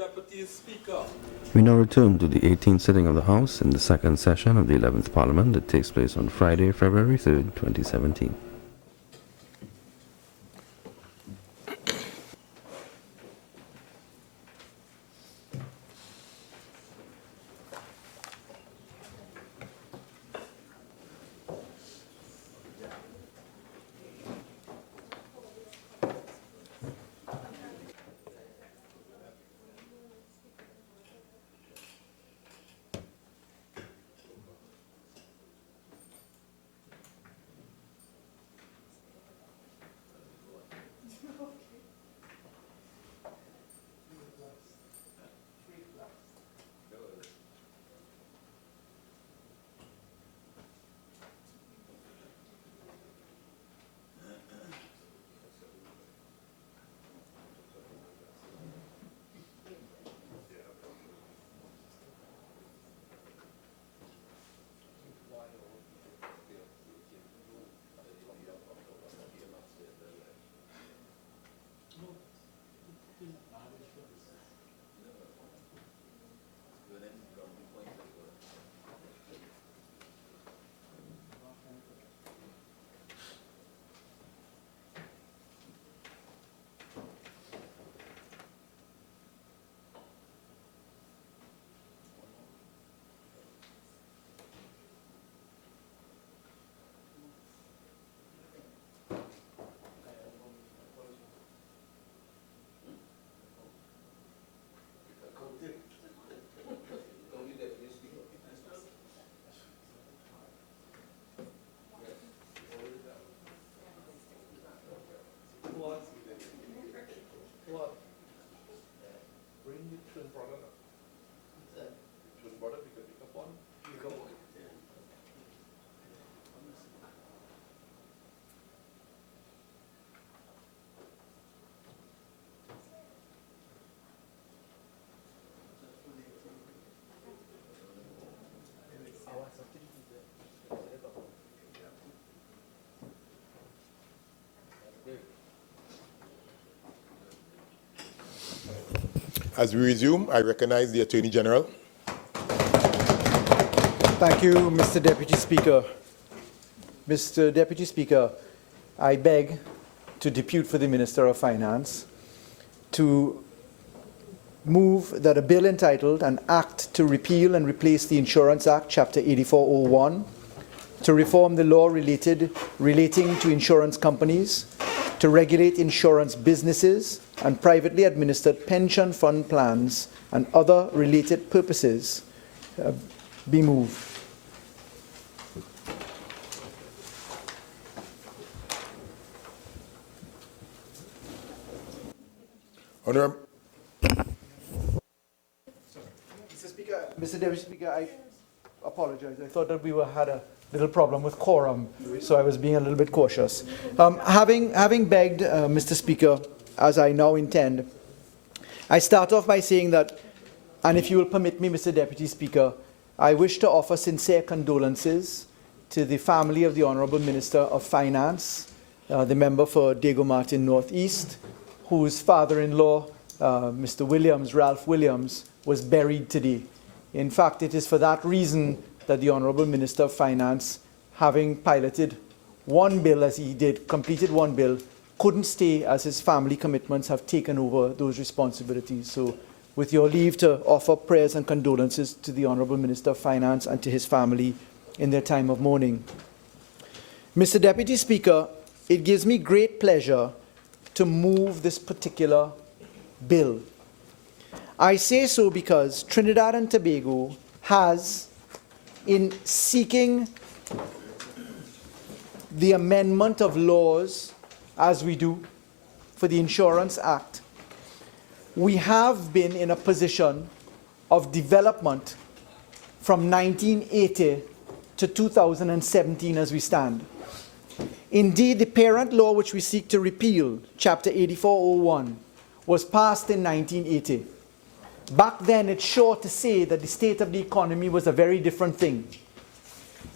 Deputy Speaker. We now return to the 18th sitting of the House in the second session of the 11th Parliament that takes place on Friday, February 3rd, 2017. As we resume, I recognize the Attorney General. Thank you, Mr. Deputy Speaker. Mr. Deputy Speaker, I beg to depute for the Minister of Finance to move that a bill entitled An Act to Repeal and Replace the Insurance Act, Chapter 8401, to reform the law relating to insurance companies, to regulate insurance businesses and privately administered pension fund plans and other related purposes be moved. Honourable Mr. Deputy Speaker, I apologize. I thought that we had a little problem with quorum, so I was being a little bit cautious. Having begged, Mr. Speaker, as I now intend, I start off by saying that, and if you will permit me, Mr. Deputy Speaker, I wish to offer sincere condolences to the family of the Honourable Minister of Finance, the member for Diego Martin North East, whose father-in-law, Mr. Williams, Ralph Williams, was buried today. In fact, it is for that reason that the Honourable Minister of Finance, having piloted one bill as he did, completed one bill, couldn't stay as his family commitments have taken over those responsibilities. So with your leave to offer prayers and condolences to the Honourable Minister of Finance and to his family in their time of mourning. Mr. Deputy Speaker, it gives me great pleasure to move this particular bill. I say so because Trinidad and Tobago has, in seeking the amendment of laws, as we do for the Insurance Act, we have been in a position of development from 1980 to 2017 as we stand. Indeed, the parent law which we seek to repeal, Chapter 8401, was passed in 1980. Back then, it's sure to say that the state of the economy was a very different thing.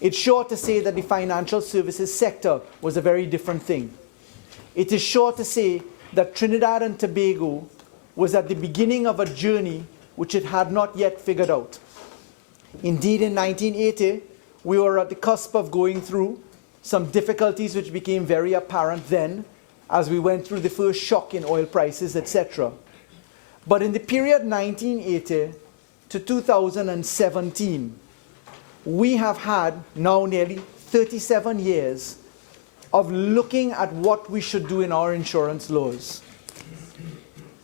It's sure to say that the financial services sector was a very different thing. It is sure to say that Trinidad and Tobago was at the beginning of a journey which it had not yet figured out. Indeed, in 1980, we were at the cusp of going through some difficulties which became very apparent then as we went through the first shock in oil prices, etc. But in the period 1980 to 2017, we have had now nearly 37 years of looking at what we should do in our insurance laws.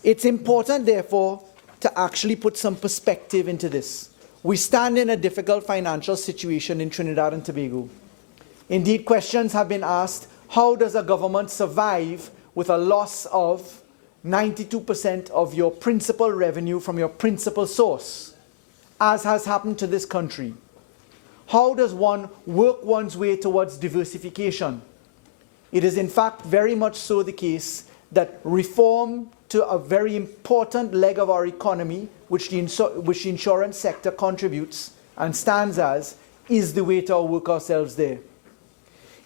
It's important, therefore, to actually put some perspective into this. We stand in a difficult financial situation in Trinidad and Tobago. Indeed, questions have been asked, how does a government survive with a loss of 92% of your principal revenue from your principal source, as has happened to this country? How does one work one's way towards diversification? It is in fact very much so the case that reform to a very important leg of our economy, which the insurance sector contributes and stands as, is the way to work ourselves there.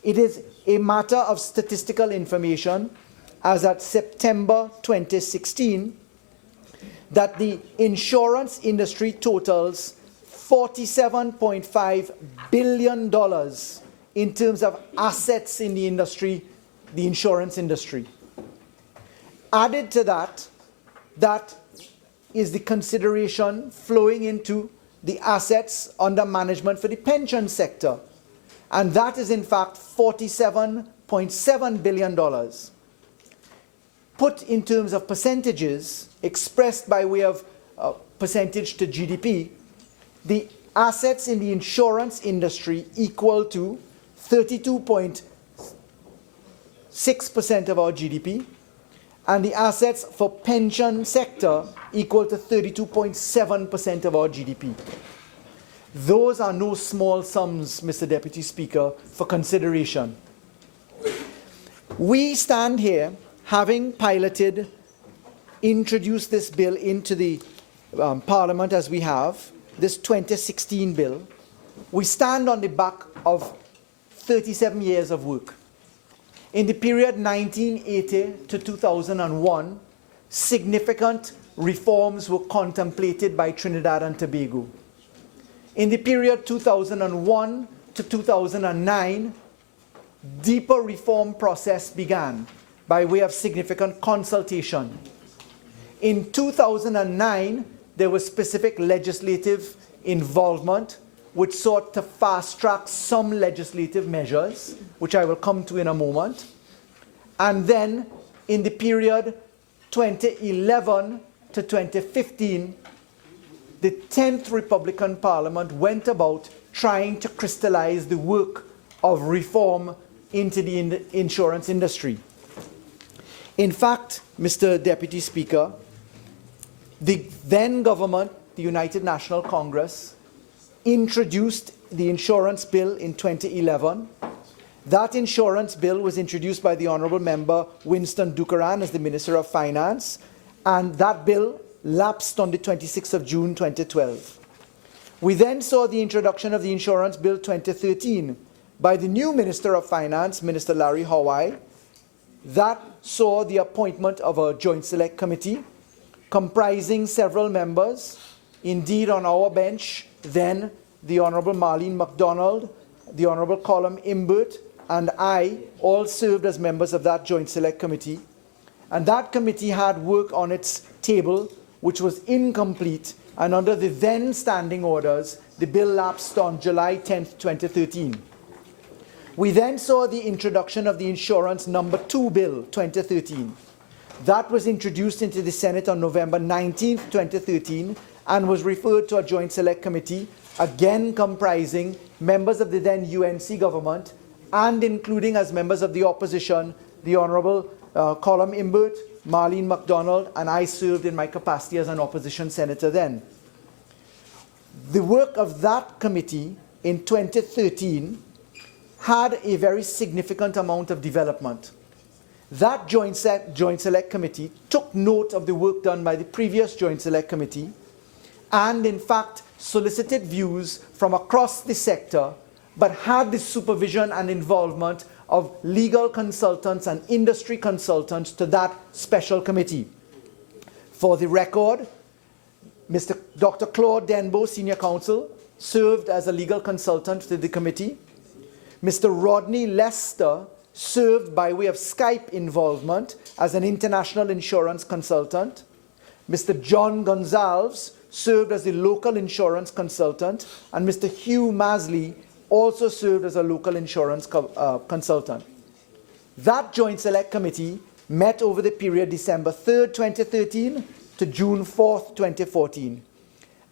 It is a matter of statistical information, as at September 2016, that the insurance industry totals $47.5 billion in terms of assets in the industry, the insurance industry. Added to that, that is the consideration flowing into the assets under management for the pension sector. And that is in fact $47.7 billion. Put in terms of percentages, expressed by way of percentage to GDP, the assets in the insurance industry equal to 32.6% of our GDP, and the assets for pension sector equal to 32.7% of our GDP. Those are no small sums, Mr. Deputy Speaker, for consideration. We stand here having piloted, introduced this bill into the Parliament as we have, this 2016 bill. We stand on the back of 37 years of work. In the period 1980 to 2001, significant reforms were contemplated by Trinidad and Tobago. In the period 2001 to 2009, deeper reform process began by way of significant consultation. In 2009, there was specific legislative involvement which sought to fast-track some legislative measures, which I will come to in a moment. And then, in the period 2011 to 2015, the 10th Republican Parliament went about trying to crystallize the work of reform into the insurance industry. In fact, Mr. Deputy Speaker, the then government, the United National Congress, introduced the insurance bill in 2011. That insurance bill was introduced by the Honourable Member Winston Dukaran as the Minister of Finance, and that bill lapsed on the 26th of June 2012. We then saw the introduction of the Insurance Bill 2013 by the new Minister of Finance, Minister Larry Hawai. That saw the appointment of a Joint Select Committee comprising several members. Indeed, on our bench, then the Honourable Marlene MacDonald, the Honourable Colum Imbert, and I all served as members of that Joint Select Committee. And that committee had work on its table which was incomplete, and under the then standing orders, the bill lapsed on July 10th, 2013. We then saw the introduction of the Insurance Number 2 Bill, 2013. That was introduced into the Senate on November 19th, 2013, and was referred to a Joint Select Committee, again comprising members of the then UNC government, and including as members of the opposition, the Honourable Colum Imbert, Marlene MacDonald, and I served in my capacity as an opposition senator then. The work of that committee in 2013 had a very significant amount of development. That Joint Select Committee took note of the work done by the previous Joint Select Committee, and in fact solicited views from across the sector, but had the supervision and involvement of legal consultants and industry consultants to that special committee. For the record, Dr. Claude Denbo, Senior Counsel, served as a legal consultant to the committee. Mr. Rodney Lester served by way of Skype involvement as an international insurance consultant. Mr. John Gonzalez served as the local insurance consultant, and Mr. Hugh Masley also served as a local insurance consultant. That Joint Select Committee met over the period December 3rd, 2013 to June 4th, 2014.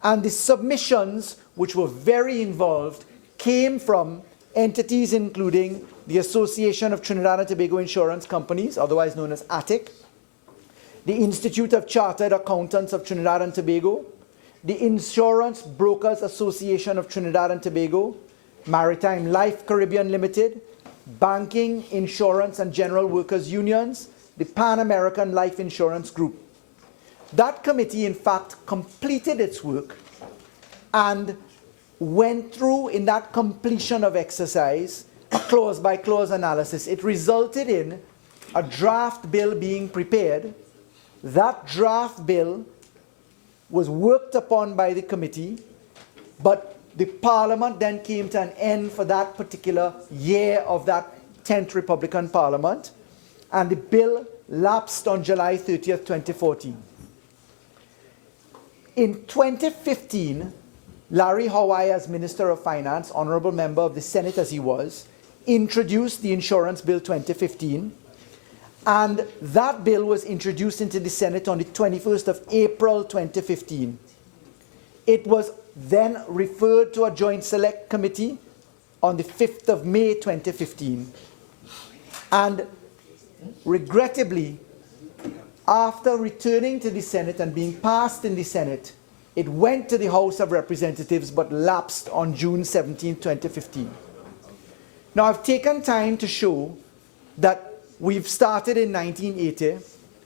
And the submissions, which were very involved, came from entities including the Association of Trinidad and Tobago Insurance Companies, otherwise known as ATIC, the Institute of Chartered Accountants of Trinidad and Tobago, the Insurance Brokers Association of Trinidad and Tobago, Maritime Life Caribbean Limited, Banking, Insurance and General Workers Unions, the Pan American Life Insurance Group. That committee, in fact, completed its work and went through, in that completion of exercise, a clause-by-clause analysis. It resulted in a draft bill being prepared. That draft bill was worked upon by the committee, but the Parliament then came to an end for that particular year of that 10th Republican Parliament, and the bill lapsed on July 30th, 2014. In 2015, Larry Hawaii, as Minister of Finance, honorable member of the Senate as he was, introduced the Insurance Bill 2015, and that bill was introduced into the Senate on the 21st of April 2015. It was then referred to a Joint Select Committee on the 5th of May 2015. And regrettably, after returning to the Senate and being passed in the Senate, it went to the House of Representatives but lapsed on June 17, 2015. Now, I've taken time to show that we've started in 1980,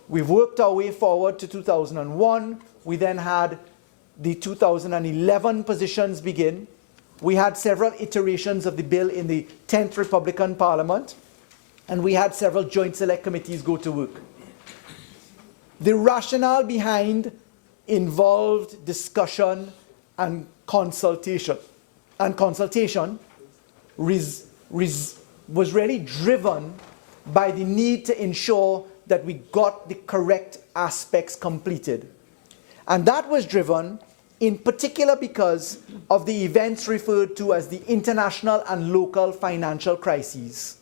we've worked our way forward to 2001, we then had the 2011 positions begin, we had several iterations of the bill in the 10th Republican Parliament, and we had several Joint Select Committees go to work. The rationale behind involved discussion and consultation. And consultation was really driven by the need to ensure that we got the correct aspects completed. And that was driven in particular because of the events referred to as the international and local financial crises.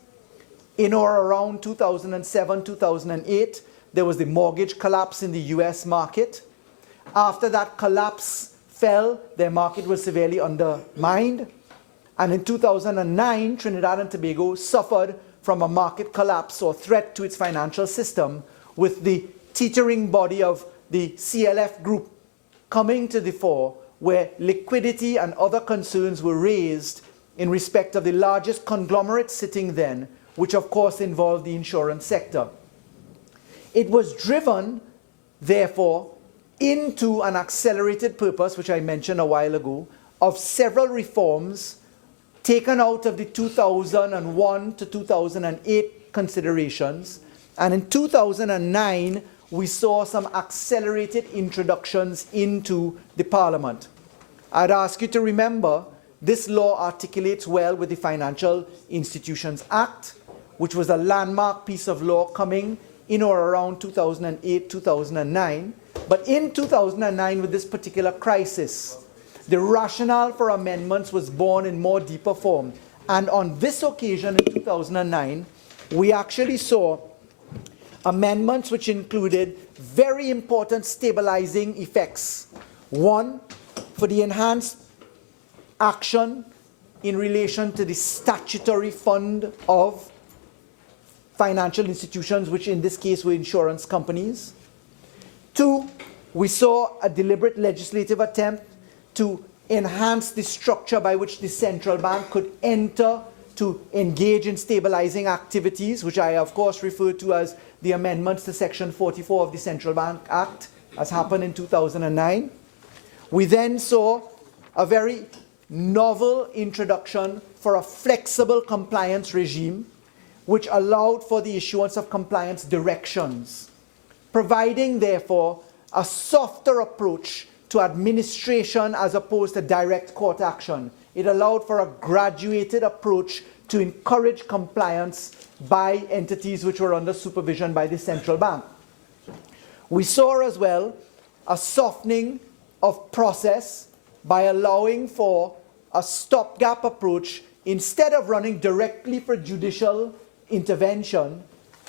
In or around 2007, 2008, there was the mortgage collapse in the US market. After that collapse fell, their market was severely undermined. And in 2009, Trinidad and Tobago suffered from a market collapse or threat to its financial system, with the teetering body of the CLF group coming to the fore, where liquidity and other concerns were raised in respect of the largest conglomerate sitting then, which of course involved the insurance sector. It was driven, therefore, into an accelerated purpose, which I mentioned a while ago, of several reforms taken out of the 2001 to 2008 considerations. And in 2009, we saw some accelerated introductions into the Parliament. I'd ask you to remember, this law articulates well with the Financial Institutions Act, which was a landmark piece of law coming in or around 2008, 2009. But in 2009, with this particular crisis, the rationale for amendments was born in more deeper form. And on this occasion in 2009, we actually saw amendments which included very important stabilizing effects. One, for the enhanced action in relation to the statutory fund of financial institutions, which in this case were insurance companies. Two, we saw a deliberate legislative attempt to enhance the structure by which the central bank could enter to engage in stabilizing activities, which I of course refer to as the amendments to Section 44 of the Central Bank Act, as happened in 2009. We then saw a very novel introduction for a flexible compliance regime, which allowed for the issuance of compliance directions, providing therefore a softer approach to administration as opposed to direct court action. It allowed for a graduated approach to encourage compliance by entities which were under supervision by the central bank. We saw as well a softening of process by allowing for a stopgap approach. Instead of running directly for judicial intervention,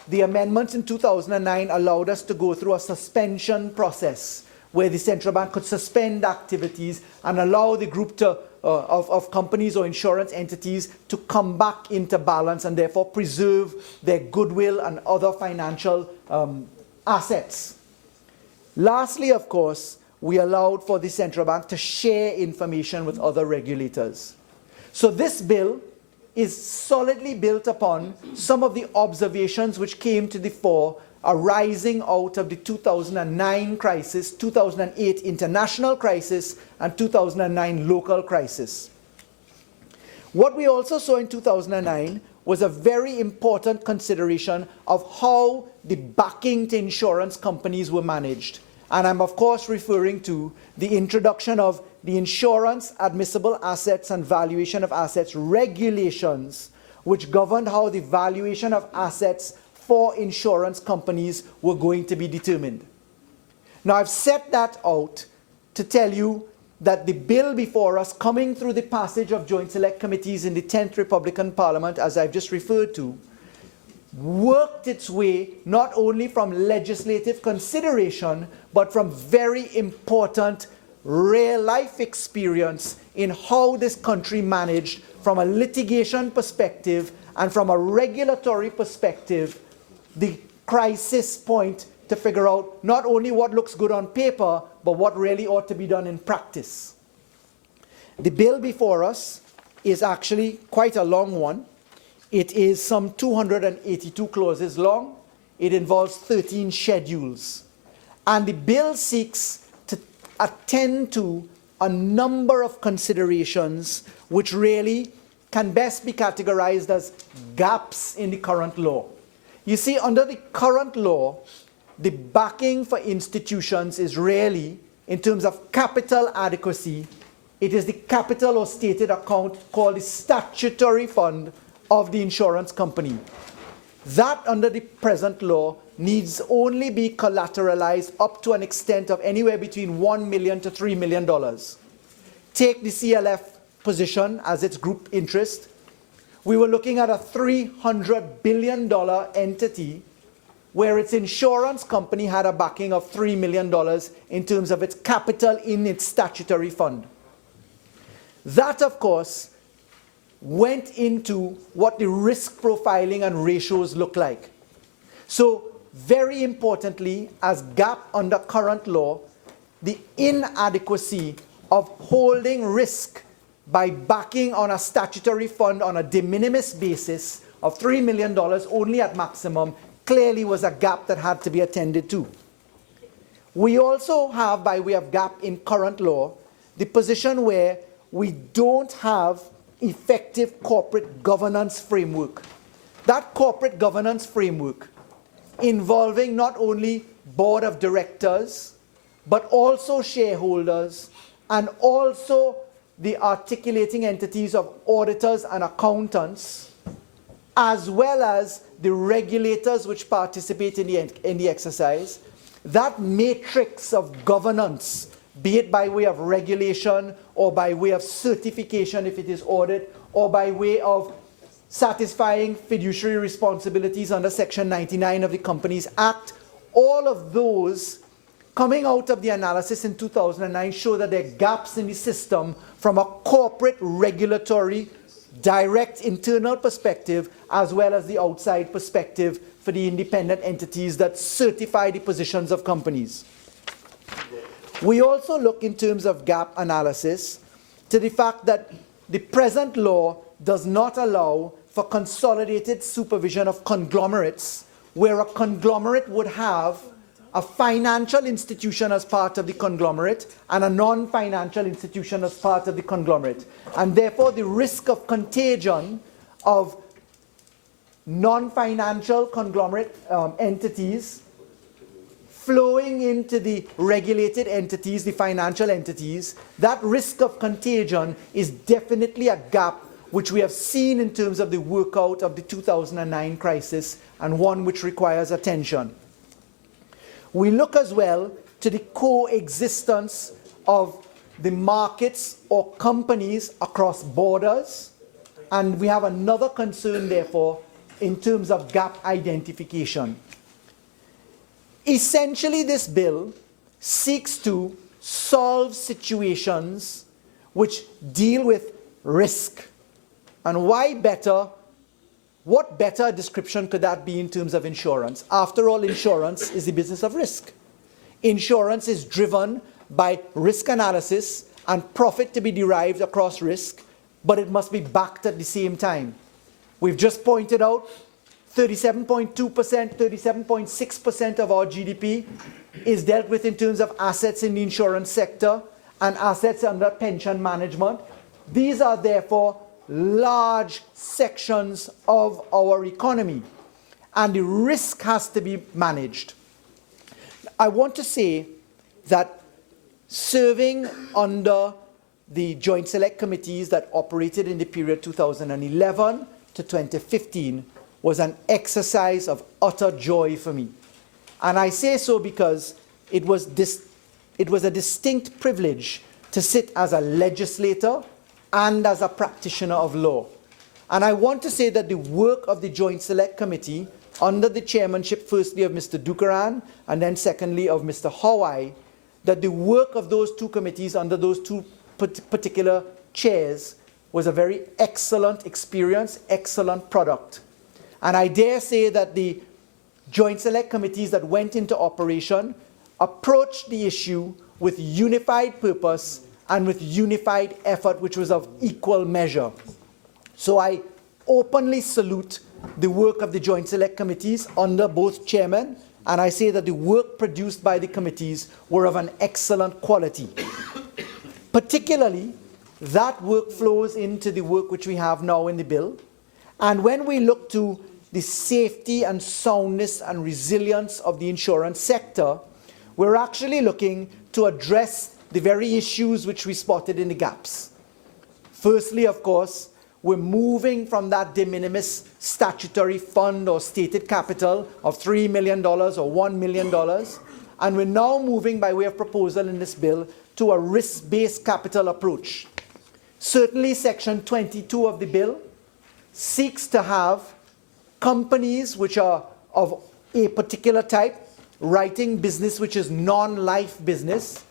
the amendments in 2009 allowed us to go through a suspension process where the central bank could suspend activities and allow the group of companies or insurance entities to come back into balance and therefore preserve their goodwill and other financial assets. Lastly, of course, we allowed for the central bank to share information with other regulators. So this bill is solidly built upon some of the observations which came to the fore arising out of the 2009 crisis, 2008 international crisis, and 2009 local crisis. What we also saw in 2009 was a very important consideration of how the backing to insurance companies were managed. And I'm of course referring to the introduction of the Insurance Admissible Assets and Valuation of Assets regulations, which governed how the valuation of assets for insurance companies were going to be determined. Now I've set that out to tell you that the bill before us, coming through the passage of Joint Select Committees in the 10th Republican Parliament, as I've just referred to, worked its way not only from legislative consideration, but from very important real-life experience in how this country managed from a litigation perspective and from a regulatory perspective the crisis point to figure out not only what looks good on paper, but what really ought to be done in practice. The bill before us is actually quite a long one. It is some 282 clauses long. It involves 13 schedules. And the bill seeks to attend to a number of considerations which really can best be categorized as gaps in the current law. You see, under the current law, the backing for institutions is really, in terms of capital adequacy, it is the capital or stated account called the statutory fund of the insurance company. That, under the present law, needs only be collateralized up to an extent of anywhere between $1 million to $3 million. Take the CLF position as its group interest. We were looking at a $300 billion entity where its insurance company had a backing of $3 million in terms of its capital in its statutory fund. That, of course, went into what the risk profiling and ratios look like. So, very importantly, as gap under current law, the inadequacy of holding risk by backing on a statutory fund on a de minimis basis of $3 million only at maximum clearly was a gap that had to be attended to. We also have, by way of gap in current law, the position where we don't have effective corporate governance framework. That corporate governance framework involving not only board of directors, but also shareholders, and also the articulating entities of auditors and accountants, as well as the regulators which participate in the exercise. That matrix of governance, be it by way of regulation or by way of certification if it is audit, or by way of satisfying fiduciary responsibilities under Section 99 of the Companies Act, all of those coming out of the analysis in 2009 show that there are gaps in the system from a corporate regulatory direct internal perspective as well as the outside perspective for the independent entities that certify the positions of companies. We also look in terms of gap analysis to the fact that the present law does not allow for consolidated supervision of conglomerates, where a conglomerate would have a financial institution as part of the conglomerate and a non-financial institution as part of the conglomerate. And therefore the risk of contagion of non-financial conglomerate entities flowing into the regulated entities, the financial entities, that risk of contagion is definitely a gap which we have seen in terms of the workout of the 2009 crisis, and one which requires attention. We look as well to the coexistence of the markets or companies across borders, and we have another concern, therefore, in terms of gap identification. Essentially, this bill seeks to solve situations which deal with risk. And why better? What better description could that be in terms of insurance? After all, insurance is the business of risk. Insurance is driven by risk analysis and profit to be derived across risk, but it must be backed at the same time. We've just pointed out 37.2%, 37.6% of our GDP is dealt with in terms of assets in the insurance sector and assets under pension management. These are therefore large sections of our economy, and the risk has to be managed. I want to say that serving under the Joint Select Committees that operated in the period 2011 to 2015 was an exercise of utter joy for me. And I say so because it was a distinct privilege to sit as a legislator and as a practitioner of law. And I want to say that the work of the Joint Select Committee, under the chairmanship firstly of Mr. Dukaran and then secondly of Mr. Hawaii, that the work of those two committees under those two particular chairs was a very excellent experience, excellent product. And I dare say that the Joint Select Committees that went into operation approached the issue with unified purpose and with unified effort, which was of equal measure. So I openly salute the work of the Joint Select Committees under both chairmen, and I say that the work produced by the committees were of an excellent quality. Particularly, that work flows into the work which we have now in the bill. And when we look to the safety and soundness and resilience of the insurance sector, we're actually looking to address the very issues which we spotted in the gaps. Firstly, of course, we're moving from that de minimis statutory fund or stated capital of $3 million or $1 million, and we're now moving by way of proposal in this bill to a risk-based capital approach. Certainly, Section 22 of the bill seeks to have companies which are of a particular type, writing business which is non-life business,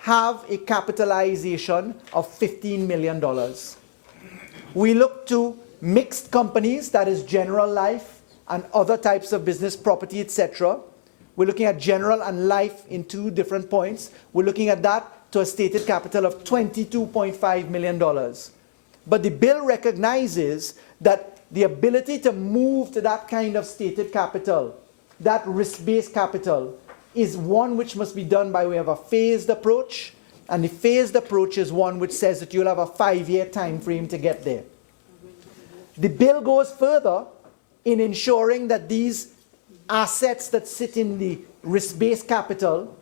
have a capitalization of $15 million. We look to mixed companies, that is general life and other types of business, property, etc. We're looking at general and life in two different points. We're looking at that to a stated capital of $22.5 million. But the bill recognizes that the ability to move to that kind of stated capital, that risk-based capital, is one which must be done by way of a phased approach, and the phased approach is one which says that you'll have a 5-year time frame to get there. The bill goes further in ensuring that these assets that sit in the risk-based capital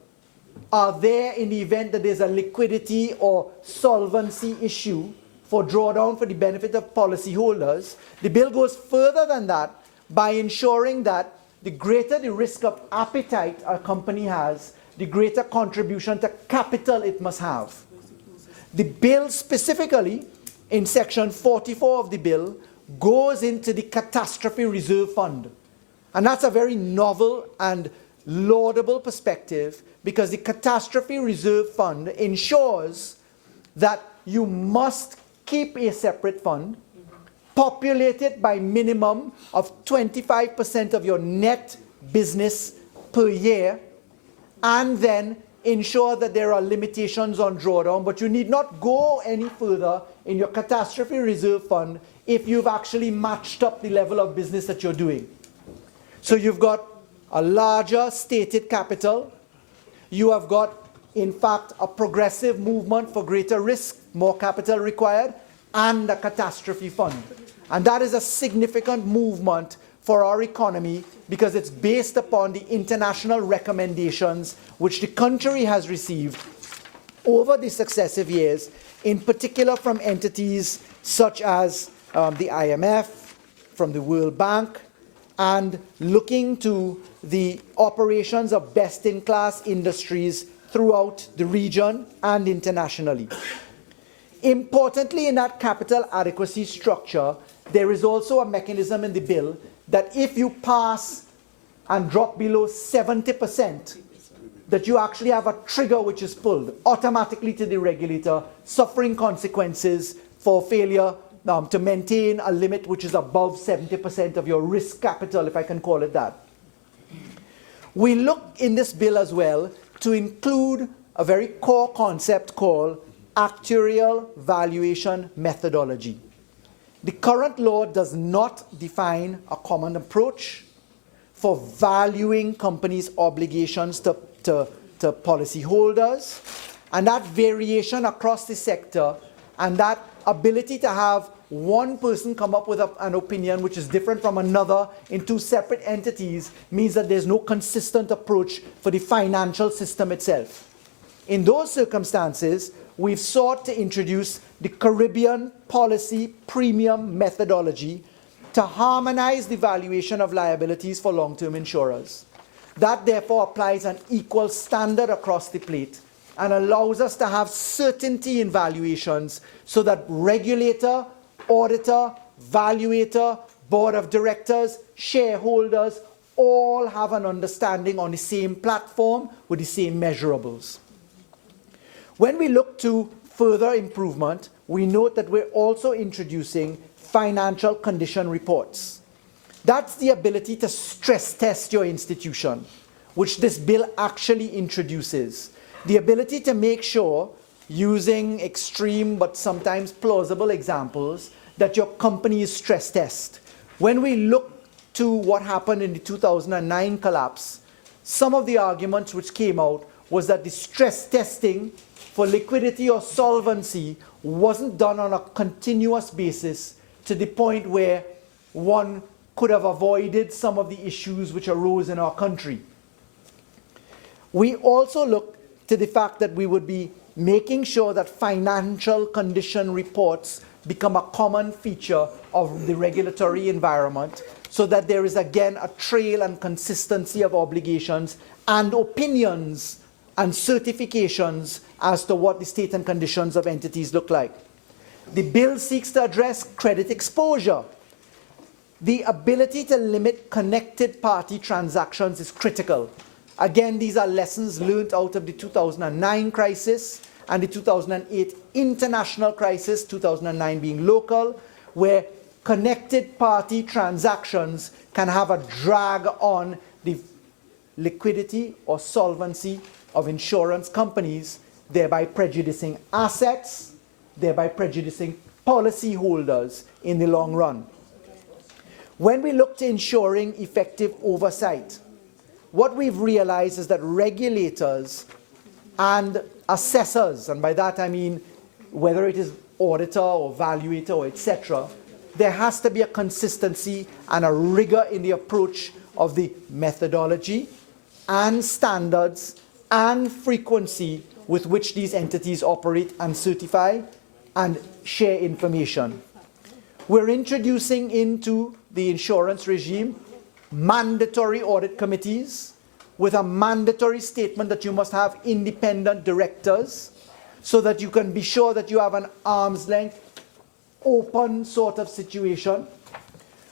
are there in the event that there's a liquidity or solvency issue for drawdown for the benefit of policyholders. The bill goes further than that by ensuring that the greater the risk of appetite a company has, the greater contribution to capital it must have. The bill specifically, in Section 44 of the bill, goes into the Catastrophe Reserve Fund. And that's a very novel and laudable perspective, because the Catastrophe Reserve Fund ensures that you must keep a separate fund, populated by minimum of 25% of your net business per year, and then ensure that there are limitations on drawdown, but you need not go any further in your catastrophe reserve fund if you've actually matched up the level of business that you're doing. So you've got a larger stated capital, you have got, in fact, a progressive movement for greater risk, more capital required, and a catastrophe fund. And that is a significant movement for our economy because it's based upon the international recommendations which the country has received over the successive years, in particular from entities such as the IMF, from the World Bank, and looking to the operations of best-in-class industries throughout the region and internationally. Importantly, in that capital adequacy structure, there is also a mechanism in the bill that if you pass and drop below 70%, that you actually have a trigger which is pulled automatically to the regulator, suffering consequences for failure to maintain a limit which is above 70% of your risk capital, if I can call it that. We look in this bill as well to include a very core concept called actuarial valuation methodology. The current law does not define a common approach for valuing companies' obligations to policyholders, and that variation across the sector and that ability to have one person come up with an opinion which is different from another in two separate entities means that there's no consistent approach for the financial system itself. In those circumstances, we've sought to introduce the Caribbean policy premium methodology to harmonize the valuation of liabilities for long-term insurers. That therefore applies an equal standard across the plate and allows us to have certainty in valuations so that regulator, auditor, valuator, board of directors, shareholders all have an understanding on the same platform with the same measurables. When we look to further improvement, we note that we're also introducing financial condition reports. That's the ability to stress test your institution, which this bill actually introduces. The ability to make sure, using extreme but sometimes plausible examples, that your company is stress test. When we look to what happened in the 2009 collapse, some of the arguments which came out was that the stress testing for liquidity or solvency wasn't done on a continuous basis to the point where one could have avoided some of the issues which arose in our country. We also look to the fact that we would be making sure that financial condition reports become a common feature of the regulatory environment so that there is again a trail and consistency of obligations and opinions and certifications as to what the state and conditions of entities look like. The bill seeks to address credit exposure. The ability to limit connected party transactions is critical. Again, these are lessons learned out of the 2009 crisis and the 2008 international crisis, 2009 being local, where connected party transactions can have a drag on the liquidity or solvency of insurance companies, thereby prejudicing assets, thereby prejudicing policyholders in the long run. When we look to ensuring effective oversight, what we've realized is that regulators and assessors, and by that I mean whether it is auditor or valuator or etc., there has to be a consistency and a rigor in the approach of the methodology and standards and frequency with which these entities operate and certify and share information. We're introducing into the insurance regime mandatory audit committees with a mandatory statement that you must have independent directors so that you can be sure that you have an arm's length, open sort of situation.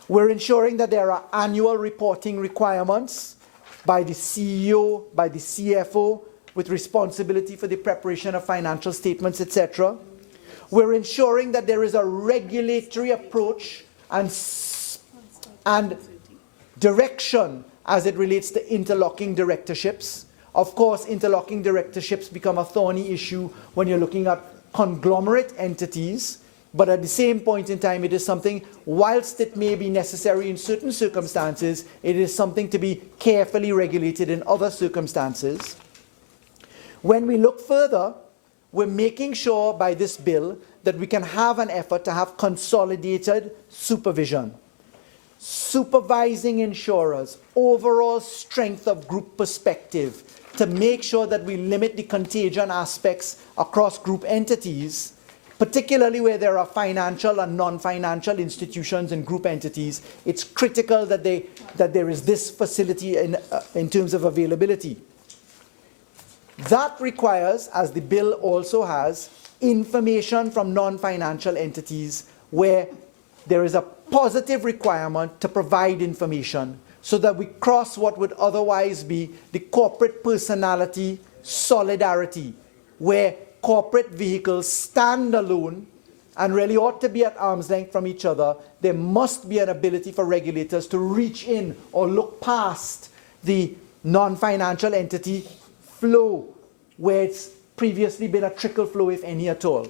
We're ensuring that there are annual reporting requirements by the CEO, by the CFO, with responsibility for the preparation of financial statements, etc. We're ensuring that there is a regulatory approach and direction as it relates to interlocking directorships. Of course, interlocking directorships become a thorny issue when you're looking at conglomerate entities, but at the same point in time, it is something, whilst it may be necessary in certain circumstances, it is something to be carefully regulated in other circumstances. When we look further, we're making sure by this bill that we can have an effort to have consolidated supervision. supervising insurers, overall strength of group perspective to make sure that we limit the contagion aspects across group entities, particularly where there are financial and non-financial institutions and group entities. It's critical that there is this facility in terms of availability. That requires, as the bill also has, information from non-financial entities where there is a positive requirement to provide information so that we cross what would otherwise be the corporate personality solidarity, where corporate vehicles stand alone and really ought to be at arm's length from each other. There must be an ability for regulators to reach in or look past the non-financial entity flow where it's previously been a trickle flow, if any at all.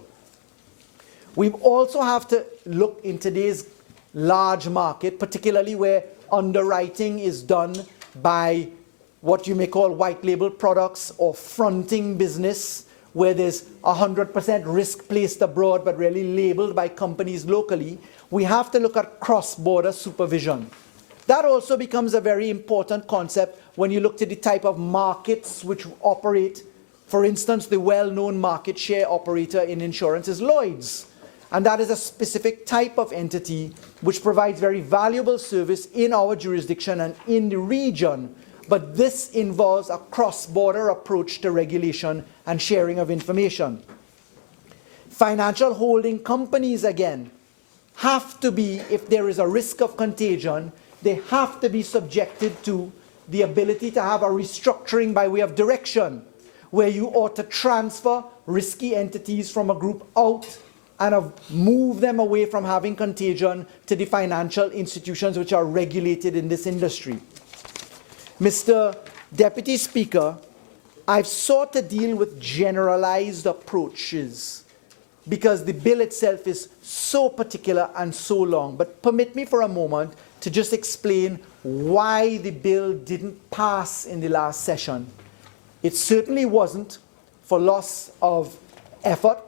We also have to look in today's large market, particularly where underwriting is done by what you may call white label products or fronting business, where there's 100% risk placed abroad but really labeled by companies locally. We have to look at cross-border supervision. That also becomes a very important concept when you look to the type of markets which operate. For instance, the well-known market share operator in insurance is Lloyd's. And that is a specific type of entity which provides very valuable service in our jurisdiction and in the region. But this involves a cross-border approach to regulation and sharing of information. Financial holding companies, again, have to be, if there is a risk of contagion, they have to be subjected to the ability to have a restructuring by way of direction, where you ought to transfer risky entities from a group out and move them away from having contagion to the financial institutions which are regulated in this industry. Mr. Deputy Speaker, I've sought to deal with generalized approaches because the bill itself is so particular and so long. But permit me for a moment to just explain why the bill didn't pass in the last session. It certainly wasn't for loss of effort,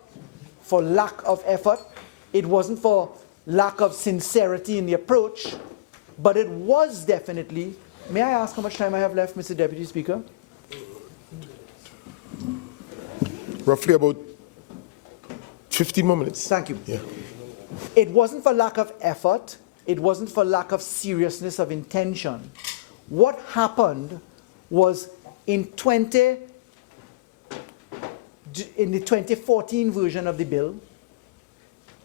for lack of effort. It wasn't for lack of sincerity in the approach, but it was definitely. May I ask how much time I have left, Mr. Deputy Speaker? Roughly about 15 more minutes. Thank you. Yeah. It wasn't for lack of effort. It wasn't for lack of seriousness of intention. What happened was in the 2014 version of the bill,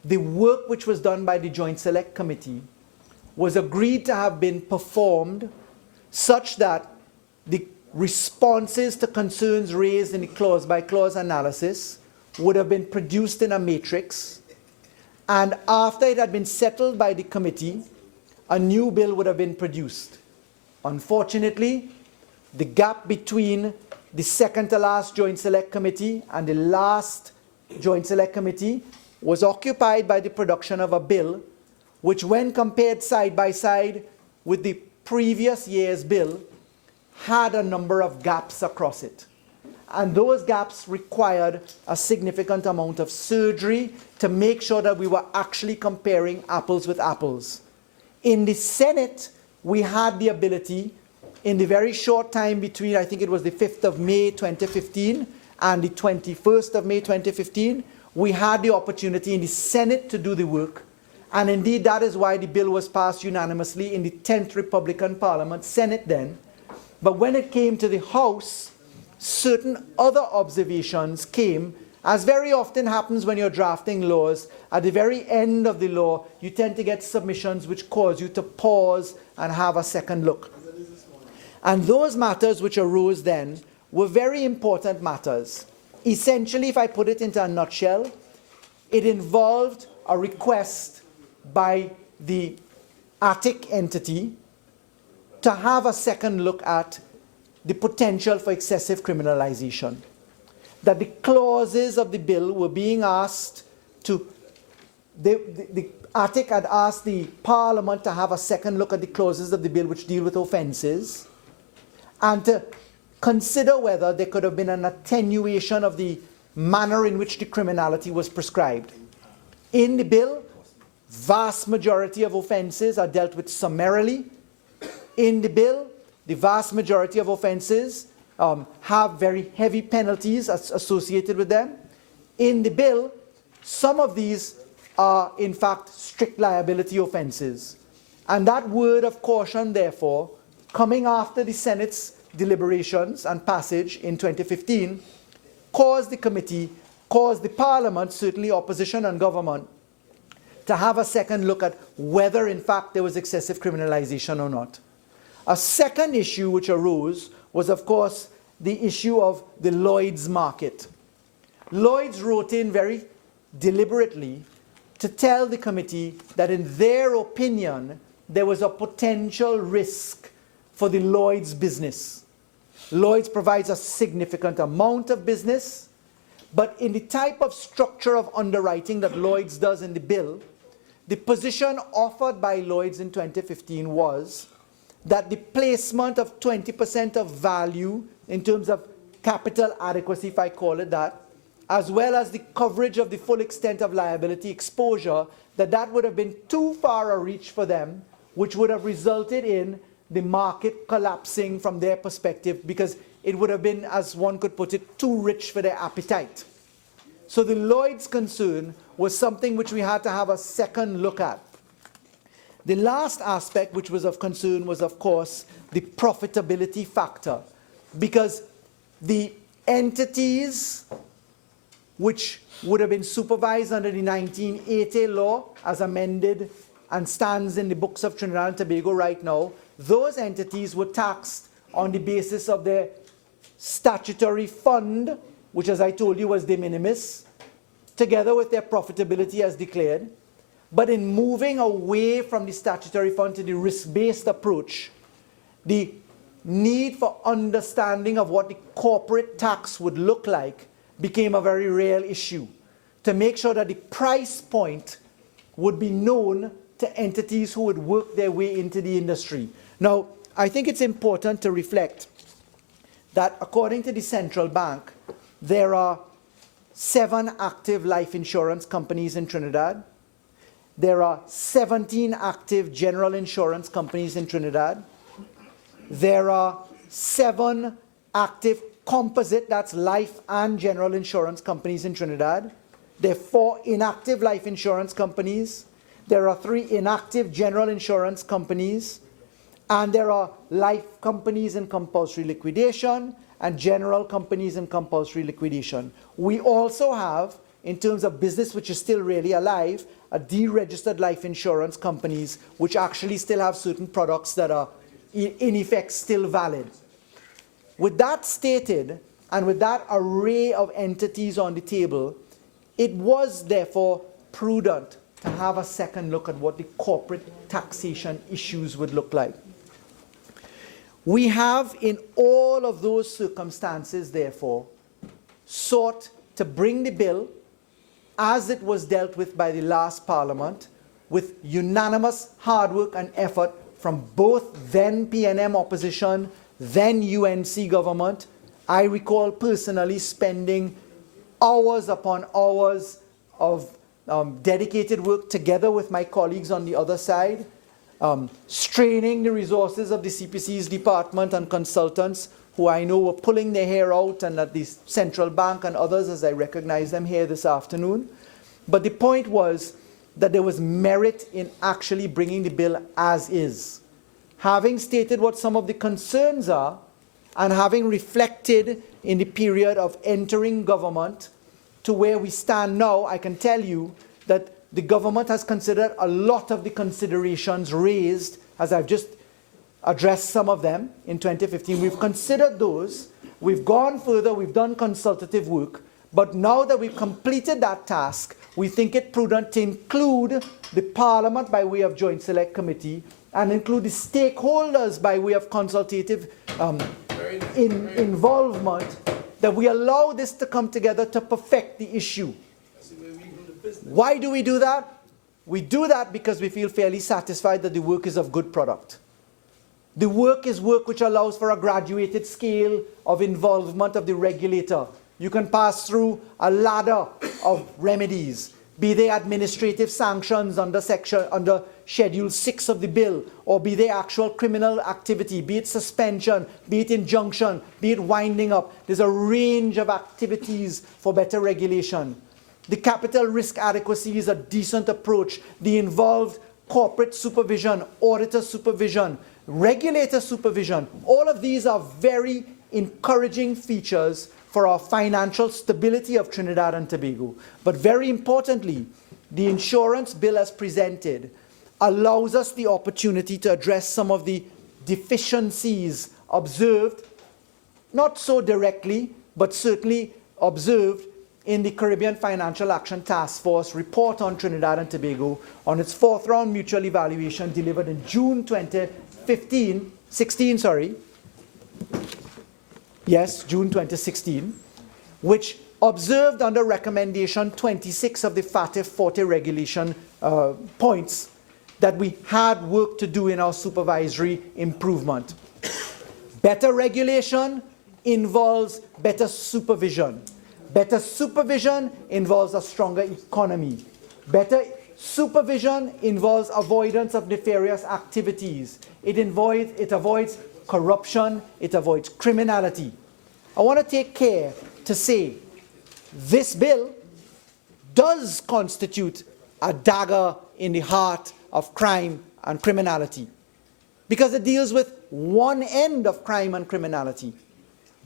the work which was done by the Joint Select Committee was agreed to have been performed such that the responses to concerns raised in the clause-by-clause analysis would have been produced in a matrix, and after it had been settled by the committee, a new bill would have been produced. Unfortunately, the gap between the second to last Joint Select Committee and the last Joint Select Committee was occupied by the production of a bill which, when compared side by side with the previous year's bill, had a number of gaps across it. And those gaps required a significant amount of surgery to make sure that we were actually comparing apples with apples. In the Senate, we had the ability, in the very short time between, I think it was the 5th of May 2015 and the 21st of May 2015, we had the opportunity in the Senate to do the work. And indeed, that is why the bill was passed unanimously in the 10th Republican Parliament, Senate then. But when it came to the House, certain other observations came, as very often happens when you're drafting laws. At the very end of the law, you tend to get submissions which cause you to pause and have a second look. And those matters which arose then were very important matters. Essentially, if I put it into a nutshell, it involved a request by the Attic entity to have a second look at the potential for excessive criminalization. That the clauses of the bill were being asked to, the Attic had asked the Parliament to have a second look at the clauses of the bill which deal with offences, and to consider whether there could have been an attenuation of the manner in which the criminality was prescribed. In the bill, vast majority of offences are dealt with summarily in the bill. The vast majority of offences have very heavy penalties associated with them. In the bill, some of these are in fact strict liability offences. And that word of caution, therefore, coming after the Senate's deliberations and passage in 2015, caused the committee, caused the Parliament, certainly opposition and government, to have a second look at whether in fact there was excessive criminalization or not. A second issue which arose was, of course, the issue of the Lloyd's market. Lloyd's wrote in very deliberately to tell the committee that in their opinion there was a potential risk for the Lloyd's business. Lloyd's provides a significant amount of business, but in the type of structure of underwriting that Lloyd's does in the bill, the position offered by Lloyd's in 2015 was that the placement of 20% of value in terms of capital adequacy, if I call it that, as well as the coverage of the full extent of liability exposure, that would have been too far a reach for them, which would have resulted in the market collapsing from their perspective, because it would have been, as one could put it, too rich for their appetite. So the Lloyd's concern was something which we had to have a second look at. The last aspect which was of concern was, of course, the profitability factor, because the entities which would have been supervised under the 1980 law as amended and stands in the books of Trinidad and Tobago right now, those entities were taxed on the basis of their statutory fund, which, as I told you, was de minimis, together with their profitability as declared. But in moving away from the statutory fund to the risk-based approach, the need for understanding of what the corporate tax would look like became a very real issue, to make sure that the price point would be known to entities who would work their way into the industry. Now, I think it's important to reflect that according to the central bank, there are 7 active life insurance companies in Trinidad. There are 17 active general insurance companies in Trinidad. There are 7 active composite, that's life and general insurance companies in Trinidad. There are 4 inactive life insurance companies. There are 3 inactive general insurance companies. And there are life companies in compulsory liquidation and general companies in compulsory liquidation. We also have, in terms of business which is still really alive, a deregistered life insurance companies which actually still have certain products that are in effect still valid. With that stated, and with that array of entities on the table, it was therefore prudent to have a second look at what the corporate taxation issues would look like. We have, in all of those circumstances, therefore, sought to bring the bill, as it was dealt with by the last Parliament, with unanimous hard work and effort from both then PNM opposition, then UNC government. I recall personally spending hours upon hours of dedicated work together with my colleagues on the other side, straining the resources of the CPC's department and consultants who I know were pulling their hair out, and at the central bank and others, as I recognize them here this afternoon. But the point was that there was merit in actually bringing the bill as is. Having stated what some of the concerns are, and having reflected in the period of entering government to where we stand now, I can tell you that the government has considered a lot of the considerations raised, as I've just addressed some of them in 2015. We've considered those, we've gone further, we've done consultative work, but now that we've completed that task, we think it prudent to include the Parliament by way of Joint Select Committee and include the stakeholders by way of consultative involvement, that we allow this to come together to perfect the issue. Why do we do that? We do that because we feel fairly satisfied that the work is of good product. The work is work which allows for a graduated scale of involvement of the regulator. You can pass through a ladder of remedies. be they administrative sanctions under Schedule 6 of the bill, or be they actual criminal activity, be it suspension, be it injunction, be it winding up. There's a range of activities for better regulation. The capital risk adequacy is a decent approach. The involved corporate supervision, auditor supervision, regulator supervision, all of these are very encouraging features for our financial stability of Trinidad and Tobago. But very importantly, the insurance bill as presented allows us the opportunity to address some of the deficiencies observed, not so directly, but certainly observed in the Caribbean Financial Action Task Force report on Trinidad and Tobago on its fourth round mutual evaluation delivered in June 2016, June 2016, which observed under recommendation 26 of the FATF 40 regulation points that we had work to do in our supervisory improvement. Better regulation involves better supervision. Better supervision involves a stronger economy. Better supervision involves avoidance of nefarious activities. It avoids corruption, it avoids criminality. I want to take care to say this bill does constitute a dagger in the heart of crime and criminality, because it deals with one end of crime and criminality.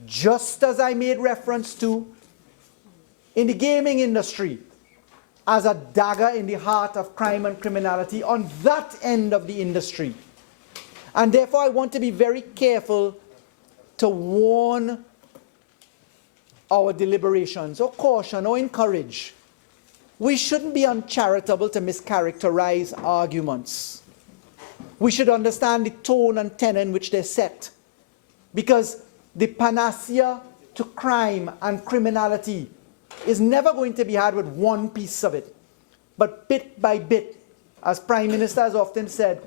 Just as I made reference to in the gaming industry as a dagger in the heart of crime and criminality on that end of the industry. And therefore I want to be very careful to warn our deliberations or caution or encourage. We shouldn't be uncharitable to mischaracterize arguments. We should understand the tone and tenor in which they're set, because the panacea to crime and criminality is never going to be had with one piece of it, but bit by bit. As Prime Minister has often said,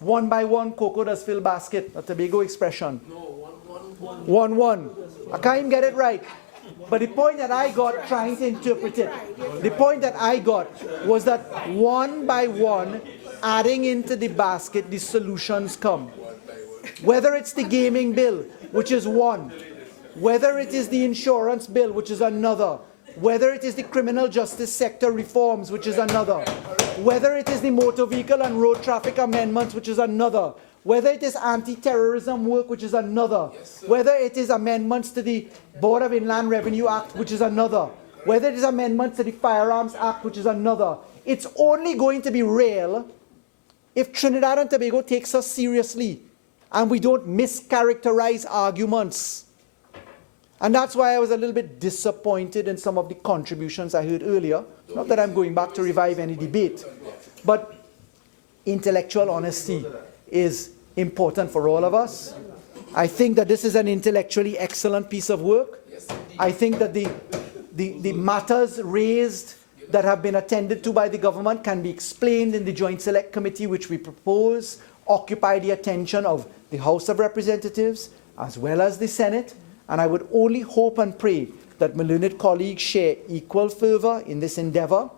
one by one, cocoa does fill basket, a Tobago expression. No, one. I can't even get it right. But the point that I got trying to interpret it, the point that I got was that one by one, adding into the basket, the solutions come. Whether it's the gaming bill, which is one, whether it is the insurance bill, which is another, whether it is the criminal justice sector reforms, which is another, whether it is the motor vehicle and road traffic amendments, which is another, whether it is anti-terrorism work, which is another, whether it is amendments to the Board of Inland Revenue Act, which is another, whether it is amendments to the Firearms Act, which is another. It's only going to be real if Trinidad and Tobago takes us seriously and we don't mischaracterize arguments. And that's why I was a little bit disappointed in some of the contributions I heard earlier. Not that I'm going back to revive any debate, but intellectual honesty is important for all of us. I think that this is an intellectually excellent piece of work. I think that the matters raised that have been attended to by the government can be explained in the Joint Select Committee, which we propose, occupy the attention of the House of Representatives as well as the Senate. And I would only hope and pray that my learned colleagues share equal fervor in this endeavor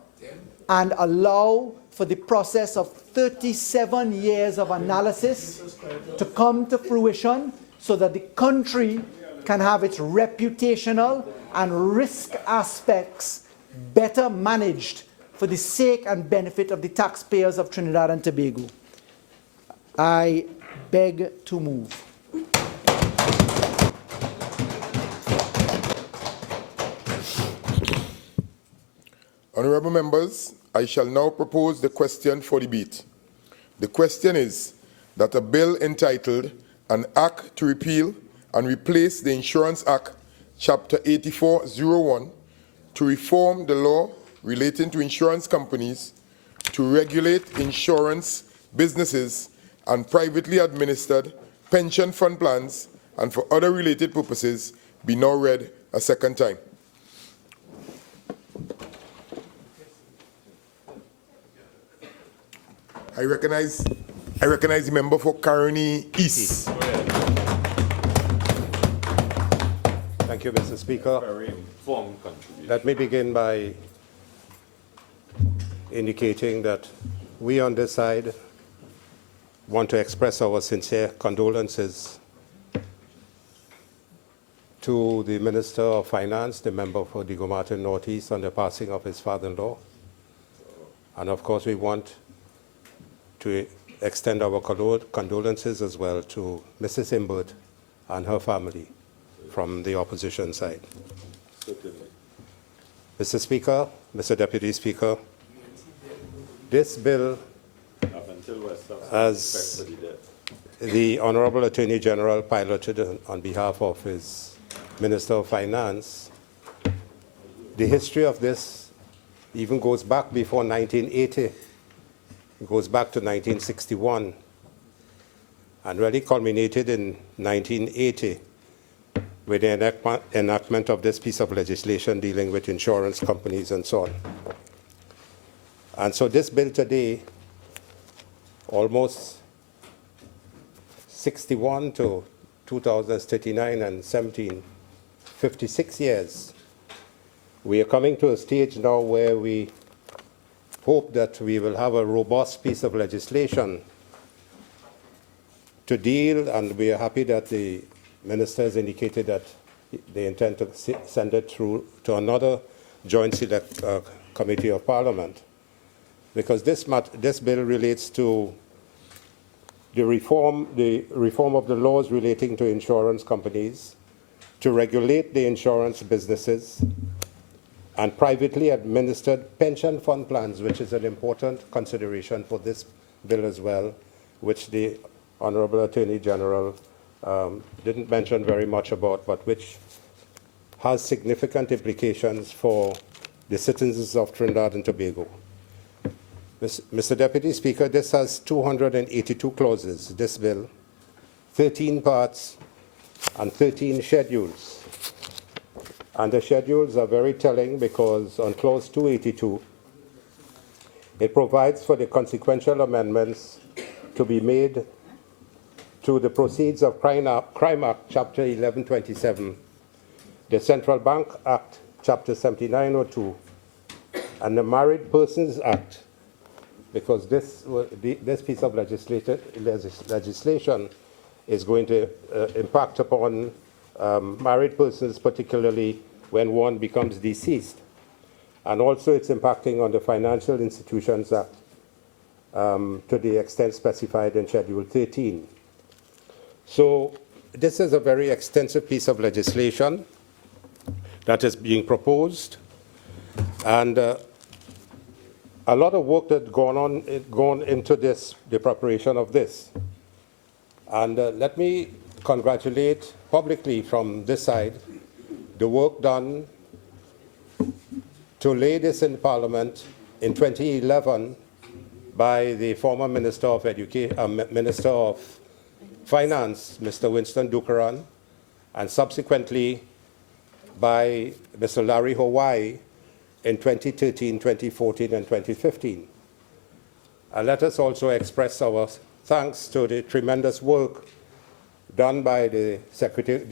and allow for the process of 37 years of analysis to come to fruition so that the country can have its reputational and risk aspects better managed for the sake and benefit of the taxpayers of Trinidad and Tobago. I beg to move. Honourable members, I shall now propose the question for debate. The question is that a bill entitled An Act to Repeal and Replace the Insurance Act, Chapter 8401, to reform the law relating to insurance companies, to regulate insurance businesses and privately administered pension fund plans, and for other related purposes, be now read a second time. I recognize the member for Caroni East. Thank you, Mr. Speaker. Very informed contribution. Let me begin by indicating that we on this side want to express our sincere condolences to the Minister of Finance, the member for Diego Martin Northeast, on the passing of his father-in-law. And of course, we want to extend our condolences as well to Mrs. Imbert and her family from the opposition side. Certainly. Mr. Speaker, Mr. Deputy Speaker, this bill, Up until West Suffolk, as respect for the dead. the Honorable Attorney General piloted on behalf of his Minister of Finance, the history of this even goes back before 1980. It goes back to 1961 and really culminated in 1980 with the enactment of this piece of legislation dealing with insurance companies and so on. And so this bill today, almost 61 to 2039 and 17, 56 years, we are coming to a stage now where we hope that we will have a robust piece of legislation to deal, and we are happy that the minister has indicated that they intend to send it through to another joint select committee of parliament, because this bill relates to the reform of the laws relating to insurance companies, to regulate the insurance businesses, and privately administered pension fund plans, which is an important consideration for this bill as well, which the Honorable Attorney General didn't mention very much about, but which has significant implications for the citizens of Trinidad and Tobago. Mr. Deputy Speaker, this has 282 clauses, this bill, 13 parts, and 13 schedules. And the schedules are very telling because on clause 282, it provides for the consequential amendments to be made to the Proceeds of Crime Act, Chapter 1127, the Central Bank Act, Chapter 7902, and the Married Persons Act, because this piece of legislation is going to impact upon married persons, particularly when one becomes deceased. And also it's impacting on the Financial Institutions Act to the extent specified in Schedule 13. So this is a very extensive piece of legislation that is being proposed, and a lot of work that gone into this, the preparation of this. And let me congratulate publicly from this side the work done to lay this in Parliament in 2011 by the former Minister of Minister of Finance, Mr. Winston Dukaran, and subsequently by Mr. Larry Hawaii in 2013, 2014, and 2015. And let us also express our thanks to the tremendous work done by the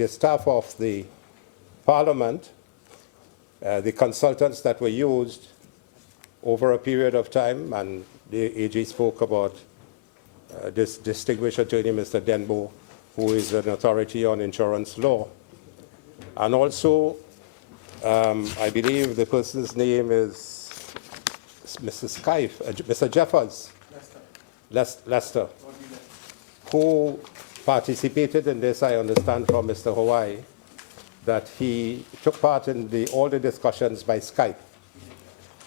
staff of the Parliament, the consultants that were used over a period of time, and the AG spoke about this distinguished attorney, Mr. Denbo, who is an authority on insurance law. And also, I believe the person's name is Mr. Jeffers, Lester, who participated in this, I understand from Mr. Hawaii, that he took part in all the discussions by Skype.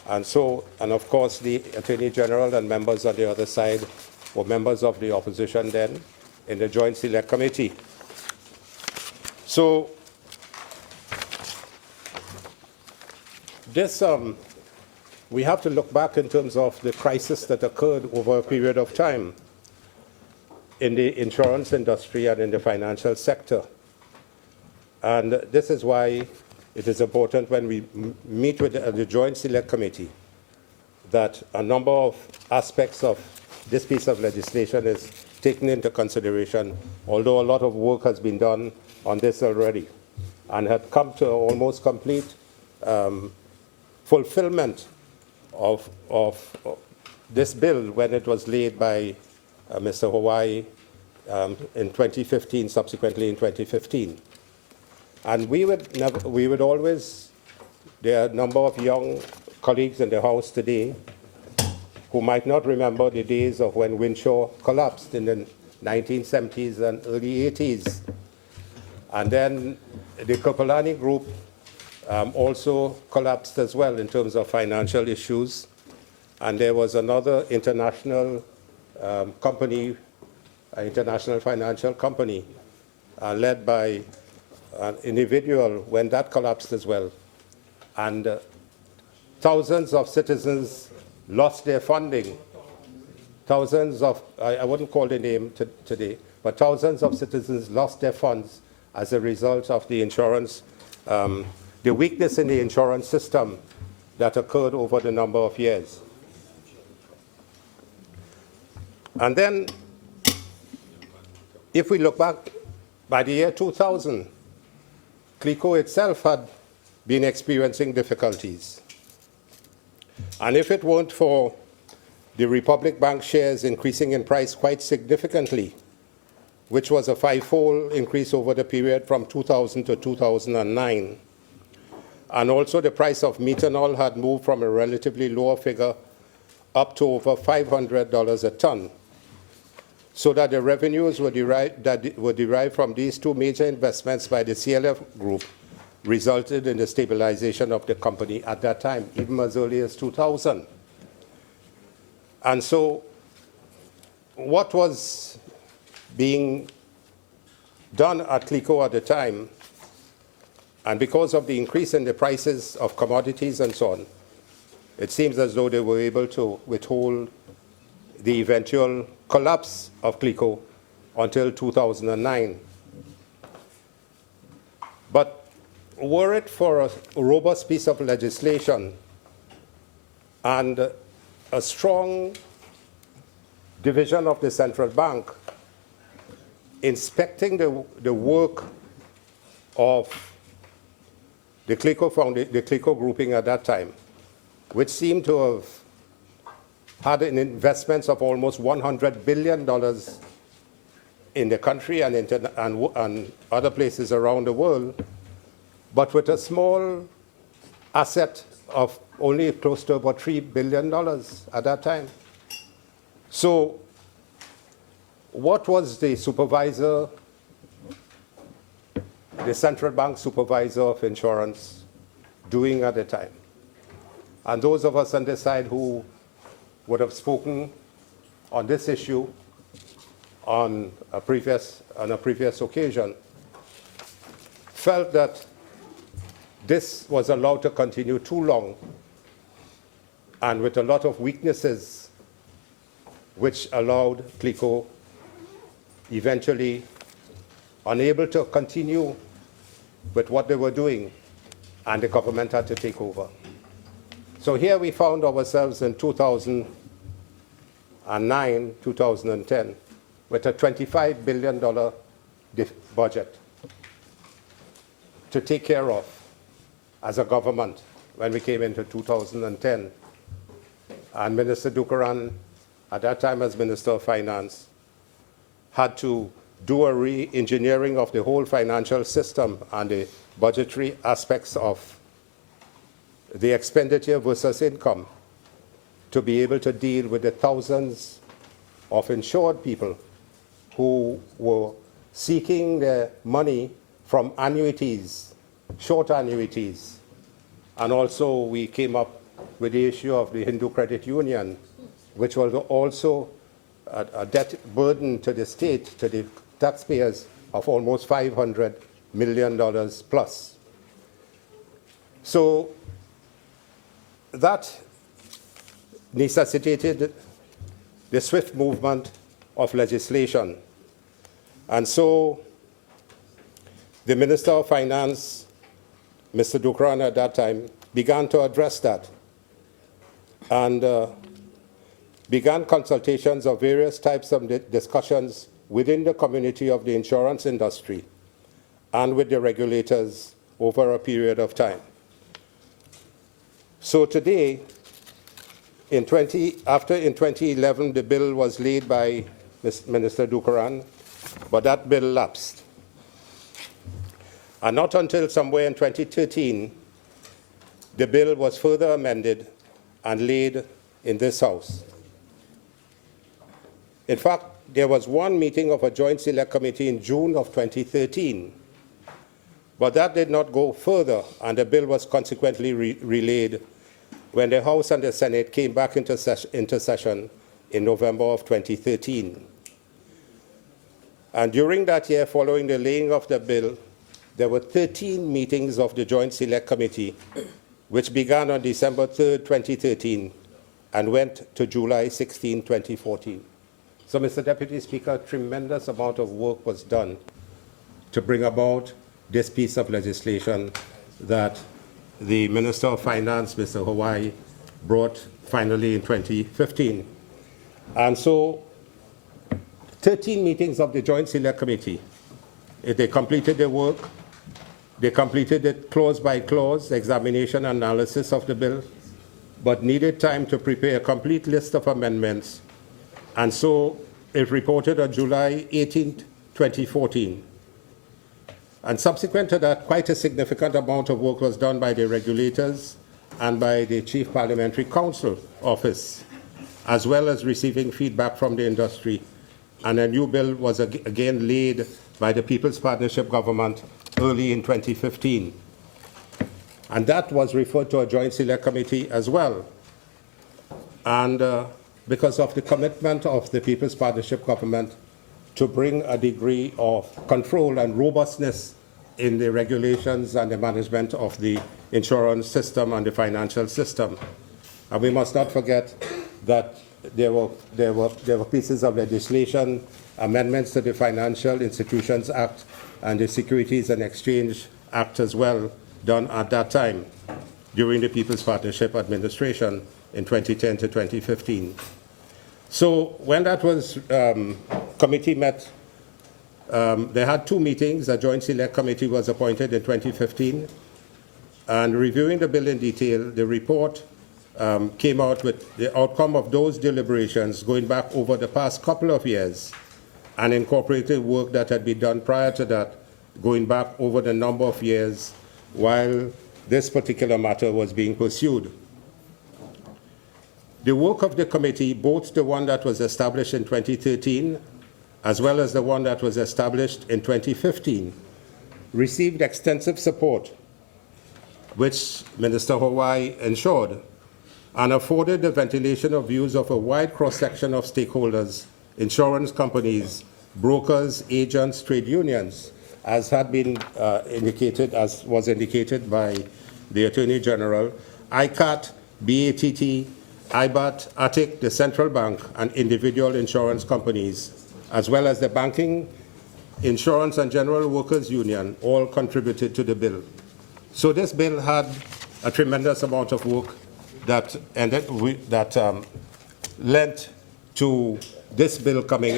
And so, and of course, the Attorney General and members on the other side were members of the opposition then in the Joint Select Committee. So, this, we have to look back in terms of the crisis that occurred over a period of time in the insurance industry and in the financial sector. And this is why it is important when we meet with the Joint Select Committee that a number of aspects of this piece of legislation is taken into consideration, although a lot of work has been done on this already and had come to almost complete fulfillment of this bill when it was laid by Mr. Hawaii in 2015, subsequently in 2015. And we would always, there are a number of young colleagues in the House today who might not remember the days of when Winshaw collapsed in the 1970s and early 80s. And then the Kopolani Group also collapsed as well in terms of financial issues. And there was another international company, an international financial company, led by an individual when that collapsed as well. And thousands of citizens lost their funding. Thousands of, I wouldn't call the name today, but thousands of citizens lost their funds as a result of the insurance, the weakness in the insurance system that occurred over the number of years. And then, if we look back, by the year 2000, CLICO itself had been experiencing difficulties. And if it weren't for the Republic Bank shares increasing in price quite significantly, which was a five-fold increase over the period from 2000 to 2009, and also the price of methanol had moved from a relatively lower figure up to over $500 a ton, so that the revenues were derived from these two major investments by the CLF group resulted in the stabilization of the company at that time, even as early as 2000. And so what was being done at CLICO at the time, and because of the increase in the prices of commodities and so on, it seems as though they were able to withhold the eventual collapse of CLICO until 2009. But were it for a robust piece of legislation and a strong division of the central bank inspecting the work of the CLICO grouping at that time, which seemed to have had an investments of almost $100 billion in the country and other places around the world, but with a small asset of only close to about $3 billion at that time. So what was the supervisor, the central bank supervisor of insurance, doing at the time? And those of us on this side who would have spoken on this issue on a previous occasion felt that this was allowed to continue too long and with a lot of weaknesses, which allowed CLICO eventually unable to continue with what they were doing, and the government had to take over. So here we found ourselves in 2009, 2010, with a $25 billion budget to take care of as a government when we came into 2010. And Minister Dukaran, at that time as Minister of Finance, had to do a re-engineering of the whole financial system and the budgetary aspects of the expenditure versus income to be able to deal with the thousands of insured people who were seeking their money from annuities, short annuities. And also we came up with the issue of the Hindu Credit Union, which was also a debt burden to the state, to the taxpayers, of almost $500 million plus. So that necessitated the swift movement of legislation. And so the Minister of Finance, Mr. Dukaran at that time, began to address that and began consultations of various types of discussions within the community of the insurance industry and with the regulators over a period of time. So today, After in 2011, the bill was laid by Minister Dukaran, but that bill lapsed. And not until somewhere in 2013, the bill was further amended and laid in this House. In fact, there was one meeting of a Joint Select Committee in June of 2013, but that did not go further, and the bill was consequently relayed when the House and the Senate came back into session in November of 2013. And during that year, following the laying of the bill, there were 13 meetings of the Joint Select Committee, which began on December 3, 2013, and went to July 16, 2014. So, Mr. Deputy Speaker, a tremendous amount of work was done to bring about this piece of legislation that the Minister of Finance, Mr. Hawaii, brought finally in 2015. And so 13 meetings of the Joint Select Committee. They completed their work. They completed it clause by clause, examination, analysis of the bill, but needed time to prepare a complete list of amendments. And so it reported on July 18, 2014. And subsequent to that, quite a significant amount of work was done by the regulators and by the Chief Parliamentary Counsel Office, as well as receiving feedback from the industry. And a new bill was again laid by the People's Partnership Government early in 2015. And that was referred to a Joint Select Committee as well. And because of the commitment of the People's Partnership Government to bring a degree of control and robustness in the regulations and the management of the insurance system and the financial system. And we must not forget that there were pieces of legislation, amendments to the Financial Institutions Act and the Securities and Exchange Act as well, done at that time during the People's Partnership Administration in 2010 to 2015. So when that was committee met, they had two meetings. A Joint Select Committee was appointed in 2015. And reviewing the bill in detail, the report came out with the outcome of those deliberations going back over the past couple of years and incorporated work that had been done prior to that, going back over the number of years while this particular matter was being pursued. The work of the committee, both the one that was established in 2013 as well as the one that was established in 2015, received extensive support, which Minister Hawaii ensured, and afforded the ventilation of views of a wide cross-section of stakeholders, insurance companies, brokers, agents, trade unions, as had been indicated, as was indicated by the Attorney General, ICAT, BATT, IBAT, ATIC, the Central Bank, and individual insurance companies, as well as the Banking, Insurance, and General Workers Union, all contributed to the bill. So this bill had a tremendous amount of work that lent to this bill coming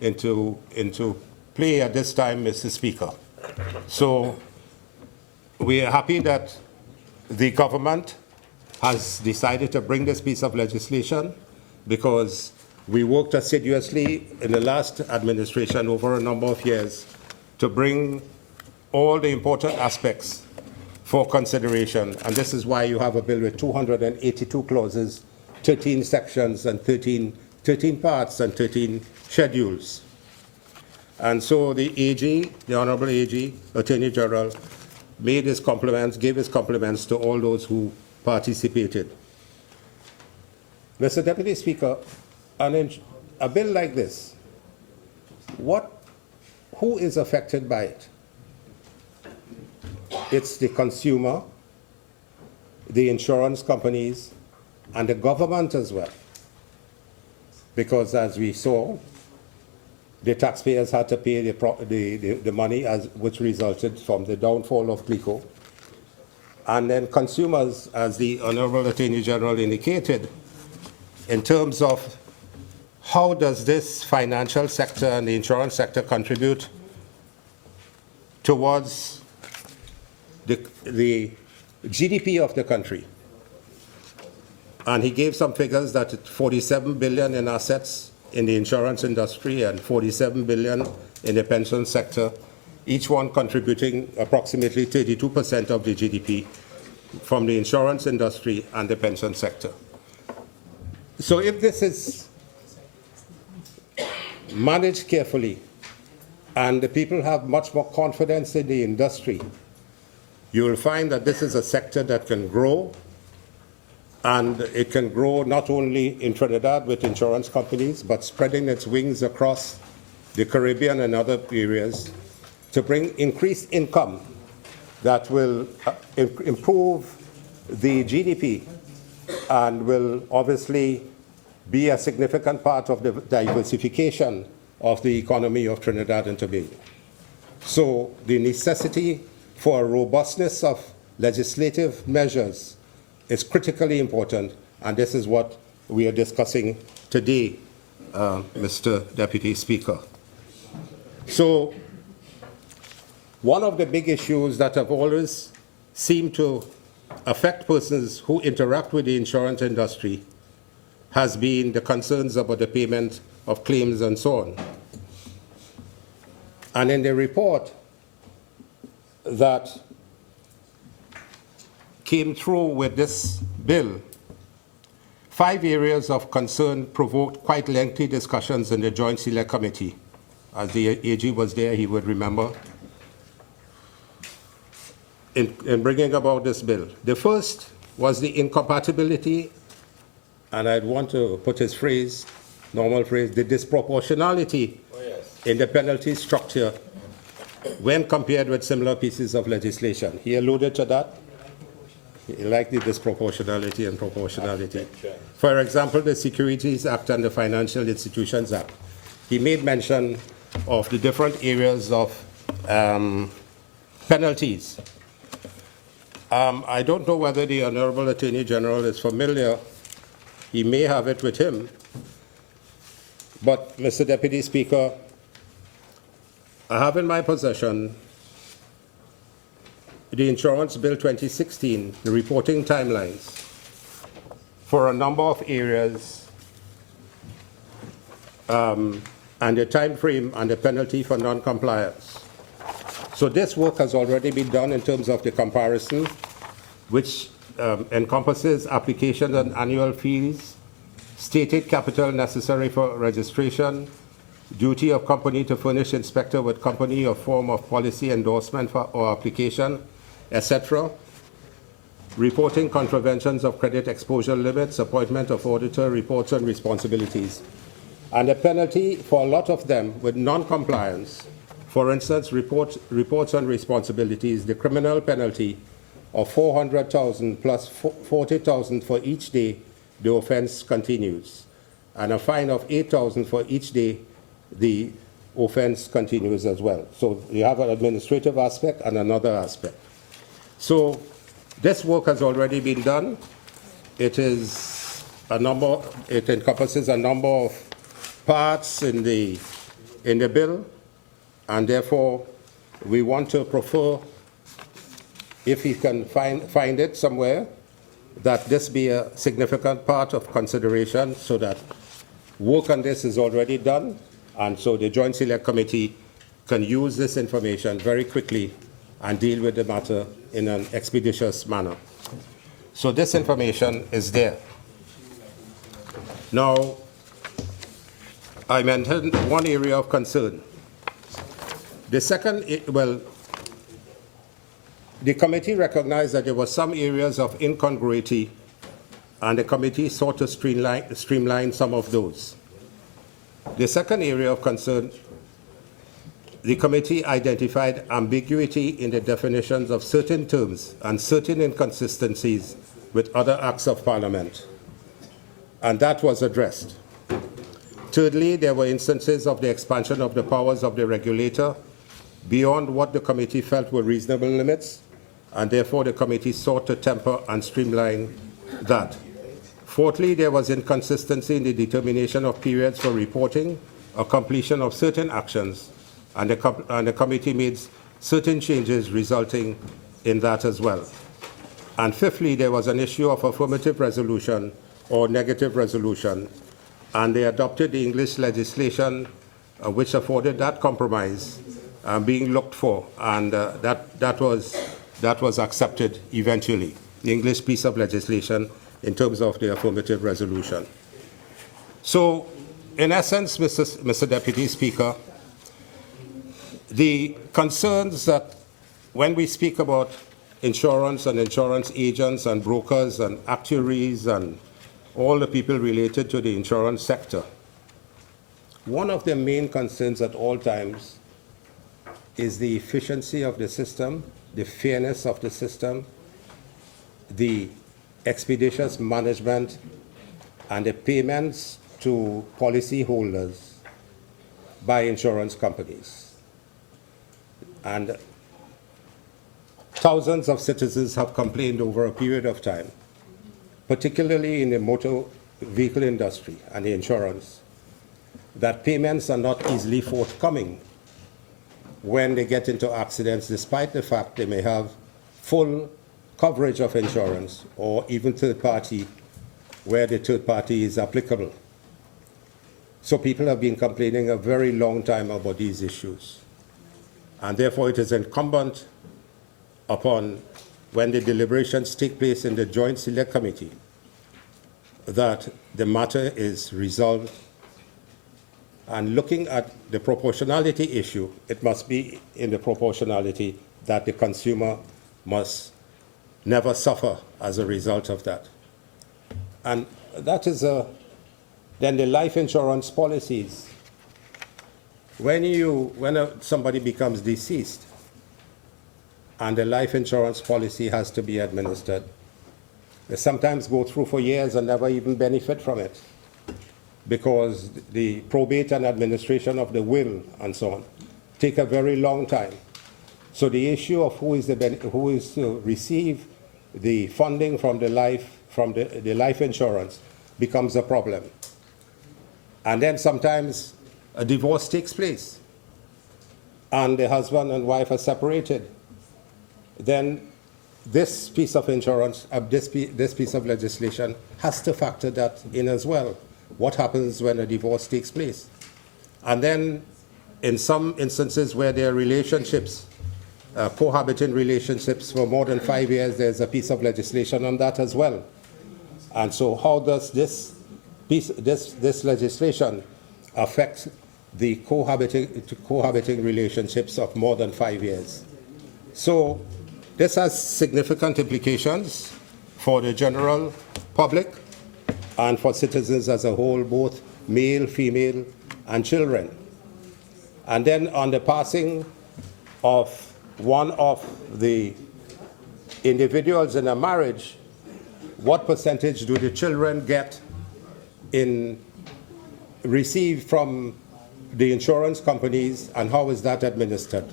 into play at this time, Mr. Speaker. So we are happy that the government has decided to bring this piece of legislation because we worked assiduously in the last administration over a number of years to bring all the important aspects for consideration. And this is why you have a bill with 282 clauses, 13 sections, and 13 parts, and 13 schedules. And so the AG, the Honorable AG, Attorney General, made his compliments, gave his compliments to all those who participated. Mr. Deputy Speaker, a bill like this, who is affected by it? It's the consumer, the insurance companies, and the government as well. Because as we saw, the taxpayers had to pay the money which resulted from the downfall of CLICO. And then consumers, as the Honorable Attorney General indicated, in terms of how does this financial sector and the insurance sector contribute towards the GDP of the country. And he gave some figures that it's 47 billion in assets in the insurance industry and 47 billion in the pension sector, each one contributing approximately 32% of the GDP from the insurance industry and the pension sector. So if this is managed carefully and the people have much more confidence in the industry, you will find that this is a sector that can grow, and it can grow not only in Trinidad with insurance companies, but spreading its wings across the Caribbean and other areas to bring increased income that will improve the GDP and will obviously be a significant part of the diversification of the economy of Trinidad and Tobago. So the necessity for a robustness of legislative measures is critically important, and this is what we are discussing today, Mr. Deputy Speaker. So one of the big issues that have always seemed to affect persons who interact with the insurance industry has been the concerns about the payment of claims and so on. And in the report that came through with this bill, 5 areas of concern provoked quite lengthy discussions in the Joint Select Committee. As the AG was there, he would remember, in bringing about this bill. The first was the incompatibility, and I'd want to put his phrase, normal phrase, the disproportionality in the penalty structure when compared with similar pieces of legislation. He alluded to that. He liked the disproportionality and proportionality. For example, the Securities Act and the Financial Institutions Act. He made mention of the different areas of penalties. I don't know whether the Honorable Attorney General is familiar. He may have it with him. But, Mr. Deputy Speaker, I have in my possession the Insurance Bill 2016, the reporting timelines for a number of areas, and the time frame and the penalty for non-compliance. So this work has already been done in terms of the comparison, which encompasses application and annual fees, stated capital necessary for registration, duty of company to furnish inspector with company or form of policy endorsement for or application, etc. Reporting contraventions of credit exposure limits, appointment of auditor, reports and responsibilities. And the penalty for a lot of them with non-compliance, for instance, reports and responsibilities, the criminal penalty of 400,000 plus 40,000 for each day the offense continues, and a fine of 8,000 for each day the offense continues as well. So you have an administrative aspect and another aspect. So this work has already been done. It encompasses a number of parts in the bill, and therefore we want to prefer, if you can find it somewhere, that this be a significant part of consideration, so that work on this is already done, and so the Joint Select Committee can use this information very quickly and deal with the matter in an expeditious manner. So this information is there. Now, I mentioned one area of concern. The second, the committee recognized that there were some areas of incongruity, and the committee sought to streamline some of those. The second area of concern, the committee identified ambiguity in the definitions of certain terms and certain inconsistencies with other acts of Parliament, and that was addressed. Thirdly, there were instances of the expansion of the powers of the regulator beyond what the committee felt were reasonable limits, and therefore the committee sought to temper and streamline that. Fourthly, there was inconsistency in the determination of periods for reporting or completion of certain actions, and the committee made certain changes resulting in that as well. And fifthly, there was an issue of affirmative resolution or negative resolution, and they adopted the English legislation which afforded that compromise being looked for, and that was accepted eventually, the English piece of legislation in terms of the affirmative resolution. So, in essence, Mr. Deputy Speaker, the concerns that when we speak about insurance and insurance agents and brokers and actuaries and all the people related to the insurance sector, one of the main concerns at all times is the efficiency of the system, the fairness of the system, the expeditious management, and the payments to policyholders by insurance companies. And thousands of citizens have complained over a period of time, particularly in the motor vehicle industry and the insurance, that payments are not easily forthcoming when they get into accidents, despite the fact they may have full coverage of insurance or even third party, where the third party is applicable. So people have been complaining a very long time about these issues. And therefore it is incumbent upon, when the deliberations take place in the Joint Select Committee, that the matter is resolved. And looking at the proportionality issue, it must be in the proportionality that the consumer must never suffer as a result of that. And that is then the life insurance policies. When somebody becomes deceased and the life insurance policy has to be administered, they sometimes go through for years and never even benefit from it, because the probate and administration of the will and so on take a very long time. So the issue of who is to receive the funding from the life insurance becomes a problem. And then sometimes a divorce takes place and the husband and wife are separated. Then this piece of insurance, this piece of legislation has to factor that in as well. What happens when a divorce takes place? And then in some instances where there are relationships, cohabiting relationships for more than 5 years, there's a piece of legislation on that as well. And so how does this legislation affect the cohabiting relationships of more than 5 years? So this has significant implications for the general public and for citizens as a whole, both male, female, and children. And then on the passing of one of the individuals in a marriage, what percentage do the children get receive from the insurance companies, and how is that administered?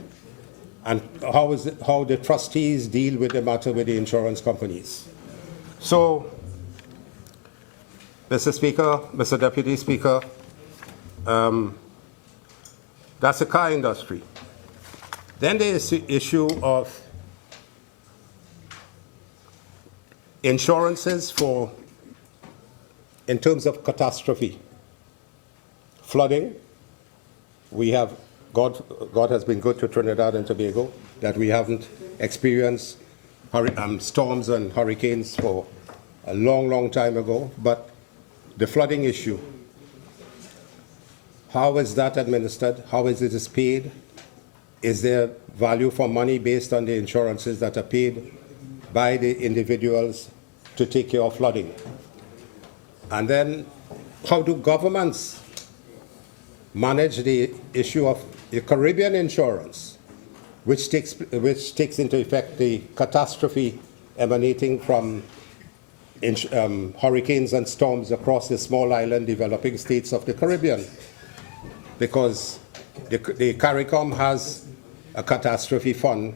And how the trustees deal with the matter with the insurance companies? So, Mr. Speaker, Mr. Deputy Speaker, that's the car industry. Then there is the issue of insurances in terms of catastrophe. Flooding, we have, God has been good to Trinidad and Tobago, that we haven't experienced storms and hurricanes for a long, long time ago. But the flooding issue, how is that administered? How is it paid? Is there value for money based on the insurances that are paid by the individuals to take care of flooding? And then how do governments manage the issue of the Caribbean insurance, which takes into effect the catastrophe emanating from hurricanes and storms across the small island developing states of the Caribbean? Because the CARICOM has a catastrophe fund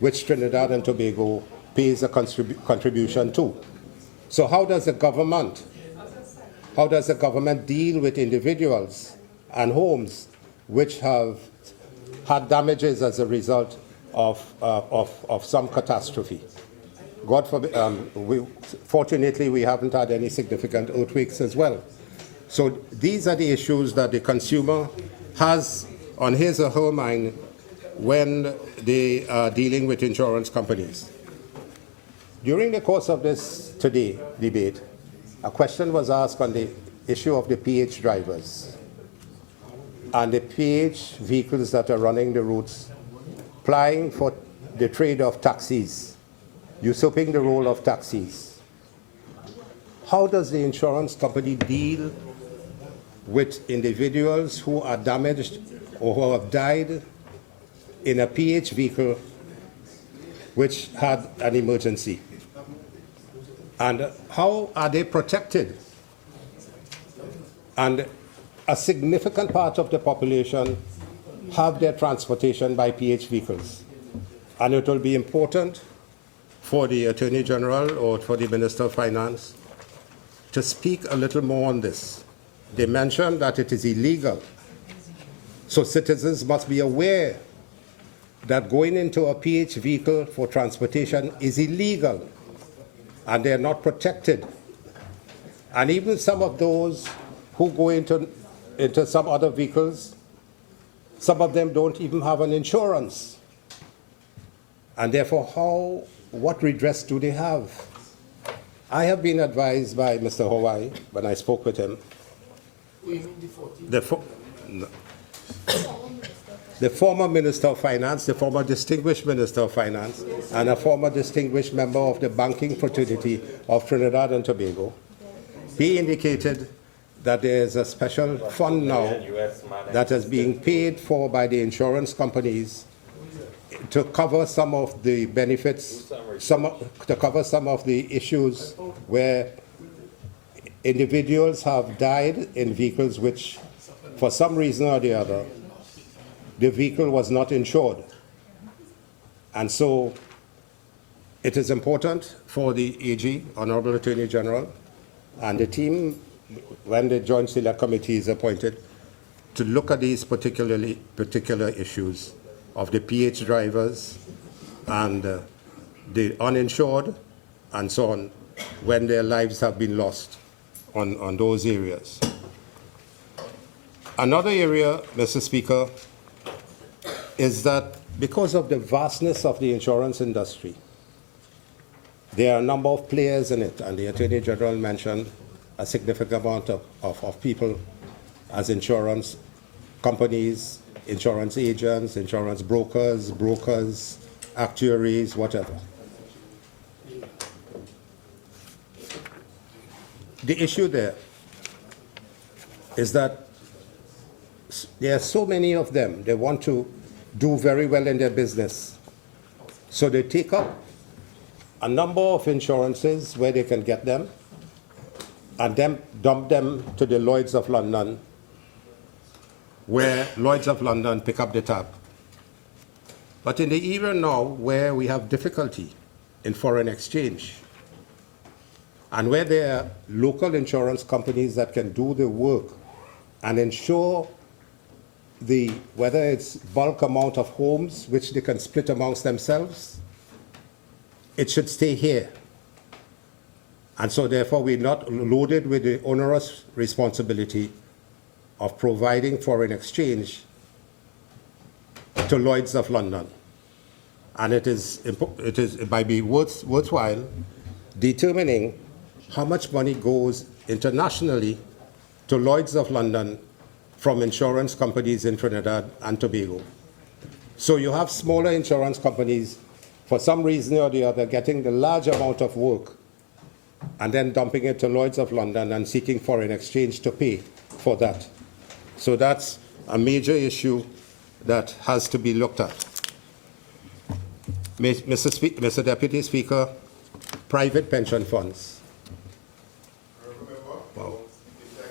which Trinidad and Tobago pays a contribution to. So how does the government deal with individuals and homes which have had damages as a result of some catastrophe? God forbid, fortunately, we haven't had any significant earthquakes as well. So these are the issues that the consumer has on his or her mind when they are dealing with insurance companies. During the course of this today debate, a question was asked on the issue of the PH drivers and the PH vehicles that are running the routes, plying for the trade of taxis, usurping the role of taxis. How does the insurance company deal with individuals who are damaged or who have died in a PH vehicle which had an emergency? And how are they protected? And a significant part of the population have their transportation by PH vehicles. And it will be important for the Attorney General or for the Minister of Finance to speak a little more on this. They mentioned that it is illegal. So citizens must be aware that going into a PH vehicle for transportation is illegal and they're not protected. And even some of those who go into some other vehicles, some of them don't even have an insurance. And therefore, what redress do they have? I have been advised by Mr. Hawaii, when I spoke with him, the former Minister of Finance, the former distinguished Minister of Finance, and a former distinguished member of the banking fraternity of Trinidad and Tobago, he indicated that there is a special fund now that is being paid for by the insurance companies to cover some of the benefits, to cover some of the issues where individuals have died in vehicles which, for some reason or the other, the vehicle was not insured. And so it is important for the AG, Honorable Attorney General, and the team, when the Joint Select Committee is appointed, to look at these particular issues of the PH drivers and the uninsured and so on, when their lives have been lost on those areas. Another area, Mr. Speaker, is that because of the vastness of the insurance industry, there are a number of players in it, and the Attorney General mentioned a significant amount of people as insurance companies, insurance agents, insurance brokers, actuaries, whatever. The issue there is that there are so many of them, they want to do very well in their business. So they take up a number of insurances where they can get them and then dump them to the Lloyd's of London, where Lloyd's of London pick up the tab. But in the era now where we have difficulty in foreign exchange, and where there are local insurance companies that can do the work and ensure whether it's bulk amount of homes which they can split amongst themselves, it should stay here. And so therefore we're not loaded with the onerous responsibility of providing foreign exchange to Lloyd's of London. And it might be worthwhile determining how much money goes internationally to Lloyd's of London from insurance companies in Trinidad and Tobago. So you have smaller insurance companies, for some reason or the other, getting the large amount of work and then dumping it to Lloyd's of London and seeking foreign exchange to pay for that. So that's a major issue that has to be looked at. Mr. Deputy Speaker, private pension funds. Wow.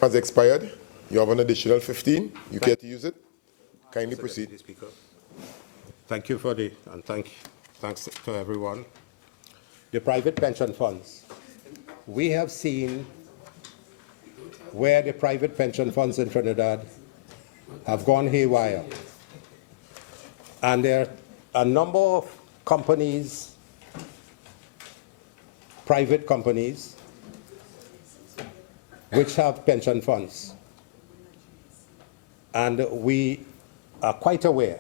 Has expired. You have an additional 15. You care to use it? Kindly Mr. proceed. Deputy Speaker. Thank you and thanks to everyone. The private pension funds. We have seen where the private pension funds in Trinidad have gone haywire. And there are a number of companies private companies which have pension funds. And we are quite aware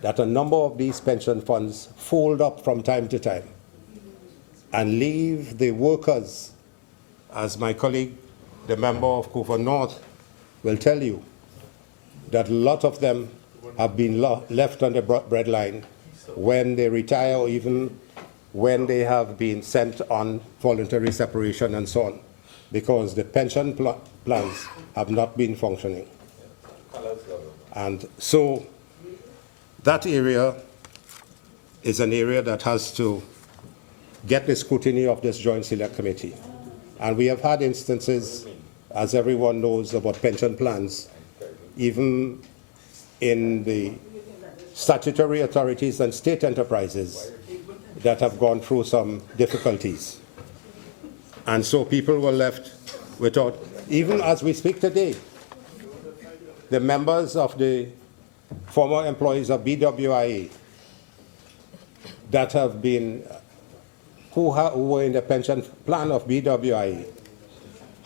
that a number of these pension funds fold up from time to time and leave the workers, as my colleague, the member of Cooper North, will tell you, that a lot of them have been left on the breadline when they retire, or even when they have been sent on voluntary separation and so on, because the pension plans have not been functioning. And so that area is an area that has to get the scrutiny of this Joint Select Committee. And we have had instances, as everyone knows, about pension plans, even in the statutory authorities and state enterprises that have gone through some difficulties. And so people were left without, even as we speak today, the members of the former employees of BWIA that have been, who were in the pension plan of BWIA,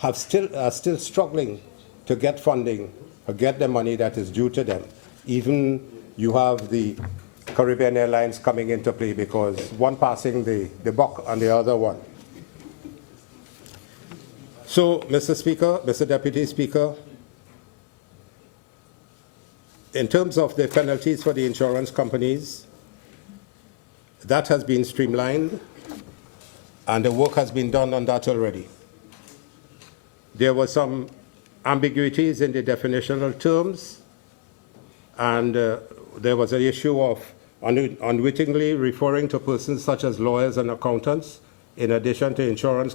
are still struggling to get funding, or get the money that is due to them. Even you have the Caribbean Airlines coming into play because one passing the buck on the other one. So, Mr. Speaker, Mr. Deputy Speaker, in terms of the penalties for the insurance companies, that has been streamlined, and the work has been done on that already. There were some ambiguities in the definitional terms, and there was an issue of unwittingly referring to persons such as lawyers and accountants, in addition to insurance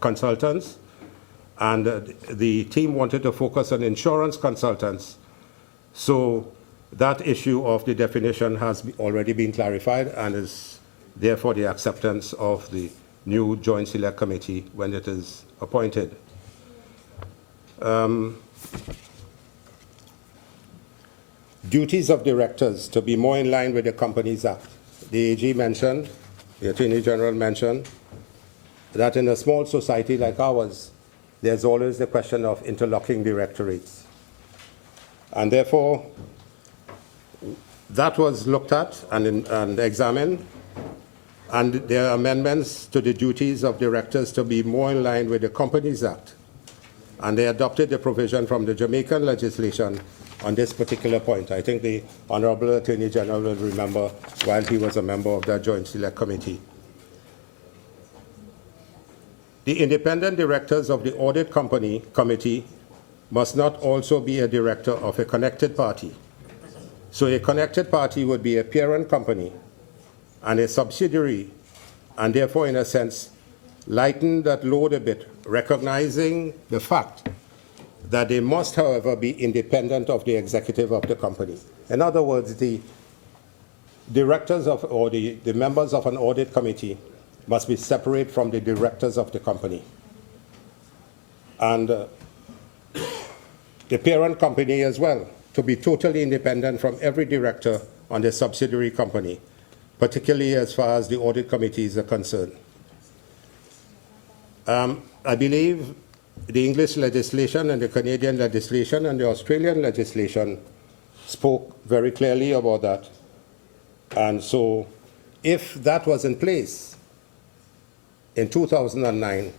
consultants. And the team wanted to focus on insurance consultants. So that issue of the definition has already been clarified and is therefore the acceptance of the new Joint Select Committee when it is appointed. Duties of directors to be more in line with the Companies Act. The AG mentioned, the Attorney General mentioned, that in a small society like ours, there's always the question of interlocking directorates. And therefore, that was looked at and examined, and there are amendments to the duties of directors to be more in line with the Companies Act. And they adopted the provision from the Jamaican legislation on this particular point. I think the Honorable Attorney General will remember while he was a member of that Joint Select Committee. The independent directors of the Audit Committee must not also be a director of a connected party. So a connected party would be a parent company and a subsidiary, and therefore, in a sense, lighten that load a bit, recognizing the fact that they must, however, be independent of the executive of the company. In other words, the directors of, or the members of an audit committee must be separate from the directors of the company. And the parent company as well, to be totally independent from every director on the subsidiary company, particularly as far as the audit committees are concerned. I believe the English legislation and the Canadian legislation and the Australian legislation spoke very clearly about that. And so if that was in place in 2009,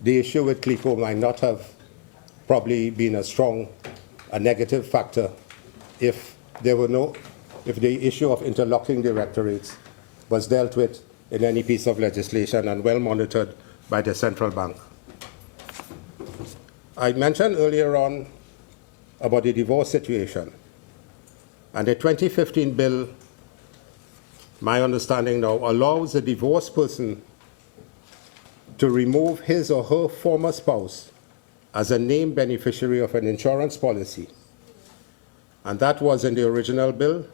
the issue with CLECO might not have probably been a negative factor if there were if the issue of interlocking directorates was dealt with in any piece of legislation and well monitored by the central bank. I mentioned earlier on about the divorce situation, and the 2015 bill, my understanding now, allows a divorced person to remove his or her former spouse as a named beneficiary of an insurance policy. And that was in the original bill,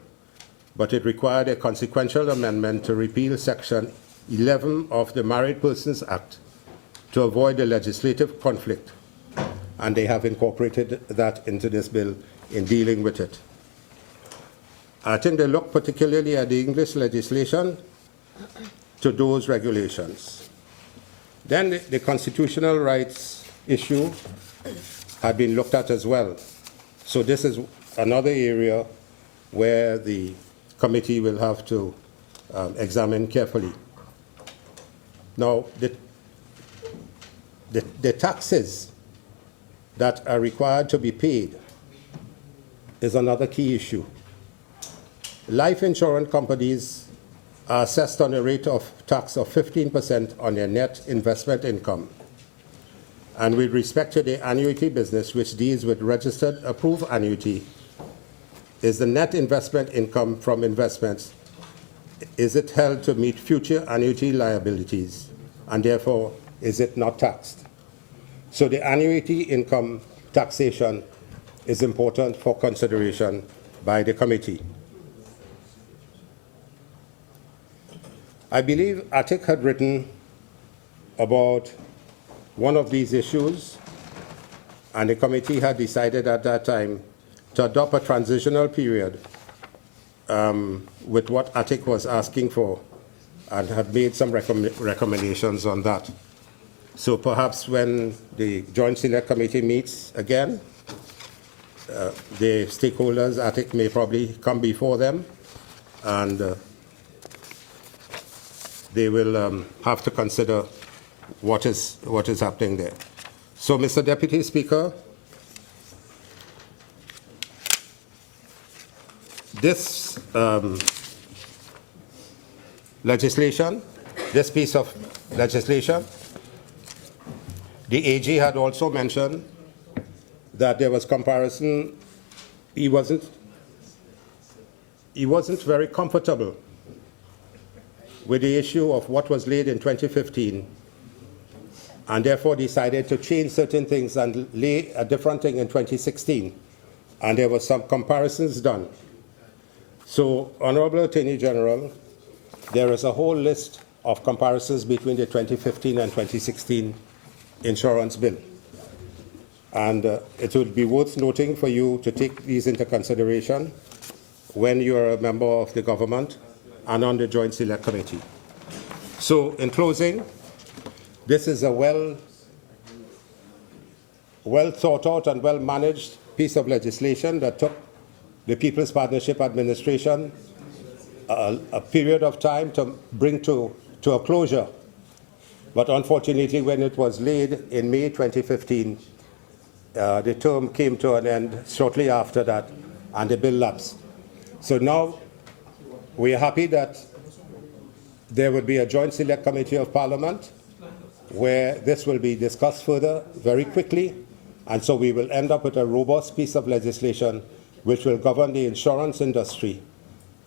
but it required a consequential amendment to repeal Section 11 of the Married Persons Act to avoid a legislative conflict. And they have incorporated that into this bill in dealing with it. I think they look particularly at the English legislation to those regulations. Then the constitutional rights issue had been looked at as well. So this is another area where the committee will have to examine carefully. Now, the taxes that are required to be paid is another key issue. Life insurance companies are assessed on a rate of tax of 15% on their net investment income. And with respect to the annuity business, which deals with registered approved annuity, is the net investment income from investments, is it held to meet future annuity liabilities, and therefore is it not taxed? So the annuity income taxation is important for consideration by the committee. I believe Attic had written about one of these issues, and the committee had decided at that time to adopt a transitional period with what Attic was asking for, and had made some recommendations on that. So perhaps when the Joint Select Committee meets again, the stakeholders, Attic may probably come before them, and they will have to consider what is happening there. So, Mr. Deputy Speaker, this legislation, this piece of legislation, the AG had also mentioned that there was comparison. He wasn't very comfortable with the issue of what was laid in 2015, and therefore decided to change certain things and lay a different thing in 2016. And there were some comparisons done. So, Honorable Attorney General, there is a whole list of comparisons between the 2015 and 2016 insurance bill. And it would be worth noting for you to take these into consideration when you are a member of the government and on the Joint Select Committee. So, in closing, this is a well thought out and well managed piece of legislation that took the People's Partnership Administration a period of time to bring to a closure. But unfortunately, when it was laid in May 2015, the term came to an end shortly after that, and the bill lapsed. So now we are happy that there will be a Joint Select Committee of Parliament where this will be discussed further very quickly, and so we will end up with a robust piece of legislation which will govern the insurance industry,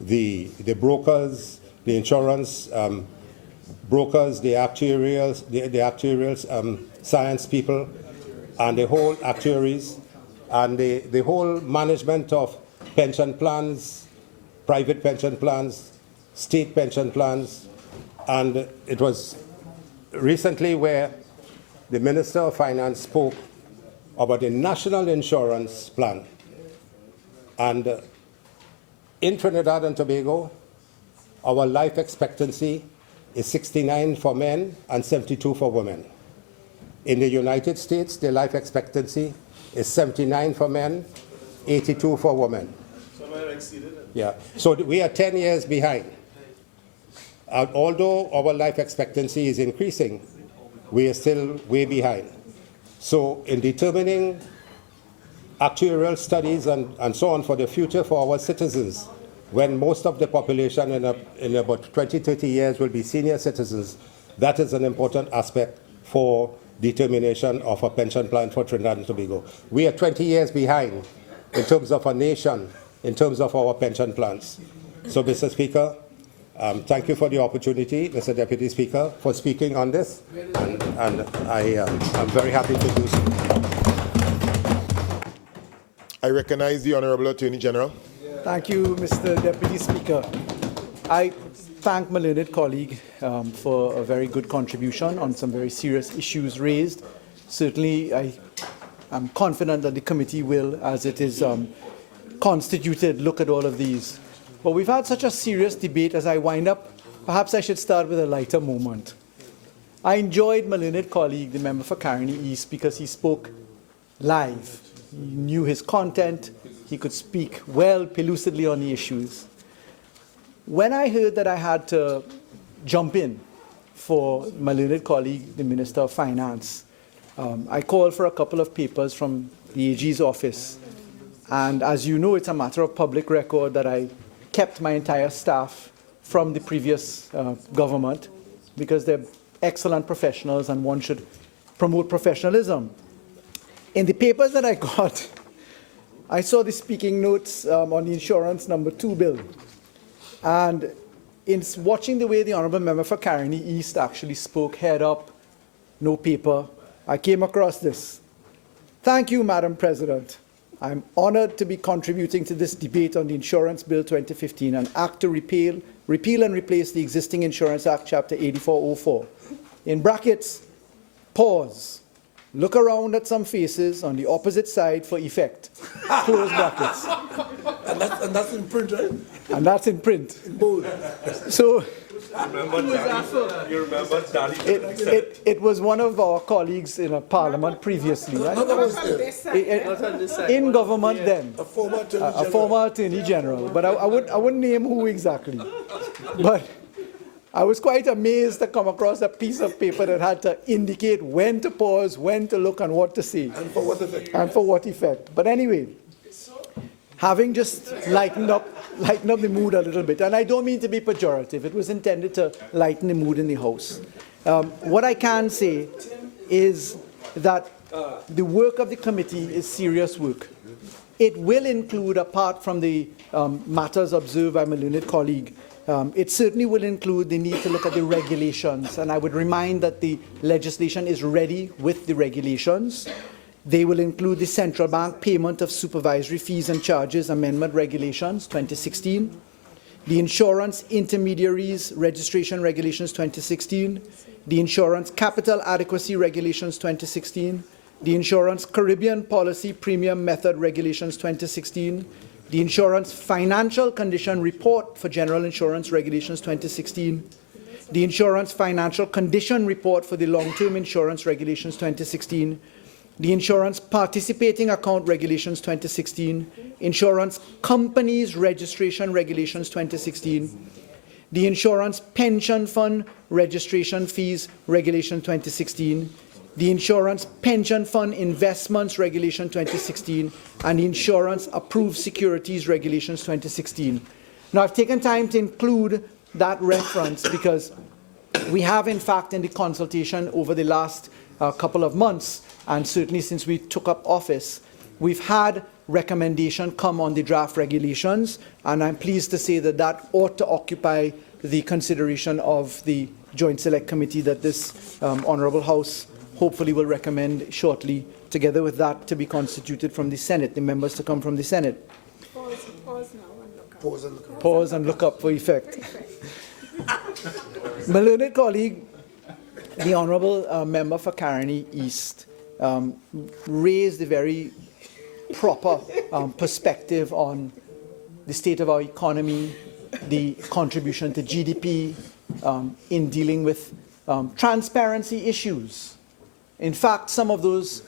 the brokers, the insurance brokers, the actuarials, science people, and the whole actuaries, and the whole management of pension plans, private pension plans, state pension plans. And it was recently where the Minister of Finance spoke about the national insurance plan. And in Trinidad and Tobago, our life expectancy is 69 for men and 72 for women. In the United States, the life expectancy is 79 for men, 82 for women. Somewhere exceeded it. Yeah, so we are 10 years behind. Although our life expectancy is increasing, we are still way behind. So in determining actuarial studies and so on for the future for our citizens, when most of the population in about 20, 30 years will be senior citizens, that is an important aspect for determination of a pension plan for Trinidad and Tobago. We are 20 years behind in terms of a nation, in terms of our pension plans. So, Mr. Speaker, thank you for the opportunity, Mr. Deputy Speaker, for speaking on this, and I'm very happy to do so. I recognize the Honorable Attorney General. Thank you, Mr. Deputy Speaker. I thank my learned colleague for a very good contribution on some very serious issues raised. Certainly, I'm confident that the committee will, as it is constituted, look at all of these. But we've had such a serious debate as I wind up Perhaps I should start with a lighter moment. I enjoyed my learned colleague, the member for Caroni East, because he spoke live. He knew his content. He could speak well, pellucidly on the issues. When I heard that I had to jump in for my learned colleague, the Minister of Finance, I called for a couple of papers from the AG's office. And as you know, it's a matter of public record that I kept my entire staff from the previous government because they're excellent professionals and one should promote professionalism. In the papers that I got, I saw the speaking notes on the insurance number 2 bill. And in watching the way the Honourable Member for Caroni East actually spoke, head up, no paper, I came across this. Thank you, Madam President. I'm honoured to be contributing to this debate on the Insurance Bill 2015, an act to repeal and replace the existing Insurance Act, Chapter 8404. In brackets, pause. Look around at some faces on the opposite side for effect. Close brackets. And that's in print, right? And that's in print. In bold. So You remember Danny? it was one of our colleagues in a parliament previously, right? None of us there. In government then. A former attorney A general. former attorney general, but I wouldn't name who exactly. But I was quite amazed to come across a piece of paper that had to indicate when to pause, when to look, and what to say. And for what effect? And for what effect. But anyway, having just lightened up the mood a little bit, and I don't mean to be pejorative, it was intended to lighten the mood in the House. What I can say is that the work of the committee is serious work. It will include, apart from the matters observed by my learned colleague, it certainly will include the need to look at the regulations, and I would remind that the legislation is ready with the regulations. They will include the Central Bank Payment of Supervisory Fees and Charges Amendment Regulations 2016, the Insurance Intermediaries Registration Regulations 2016, the Insurance Capital Adequacy Regulations 2016, the Insurance Caribbean Policy Premium Method Regulations 2016, the Insurance Financial Condition Report for General Insurance Regulations 2016, the Insurance Financial Condition Report for the Long-Term Insurance Regulations 2016, the Insurance Participating Account Regulations 2016, Insurance Companies Registration Regulations 2016, the Insurance Pension Fund Registration Fees Regulation 2016, the Insurance Pension Fund Investments Regulation 2016, and the Insurance Approved Securities Regulations 2016. Now, I've taken time to include that reference because we have, in fact, in the consultation over the last couple of months, and certainly since we took up office, we've had recommendation come on the draft regulations, and I'm pleased to say that that ought to occupy the consideration of the Joint Select Committee that this Honourable House hopefully will recommend shortly, together with that to be constituted from the Senate, the members to come from the Senate. Pause now and look up. Pause and look up. Pause and look up for effect. My learned colleague, the Honourable Member for Caroni East, raised a very proper perspective on the state of our economy, the contribution to GDP, in dealing with transparency issues. In fact, some of those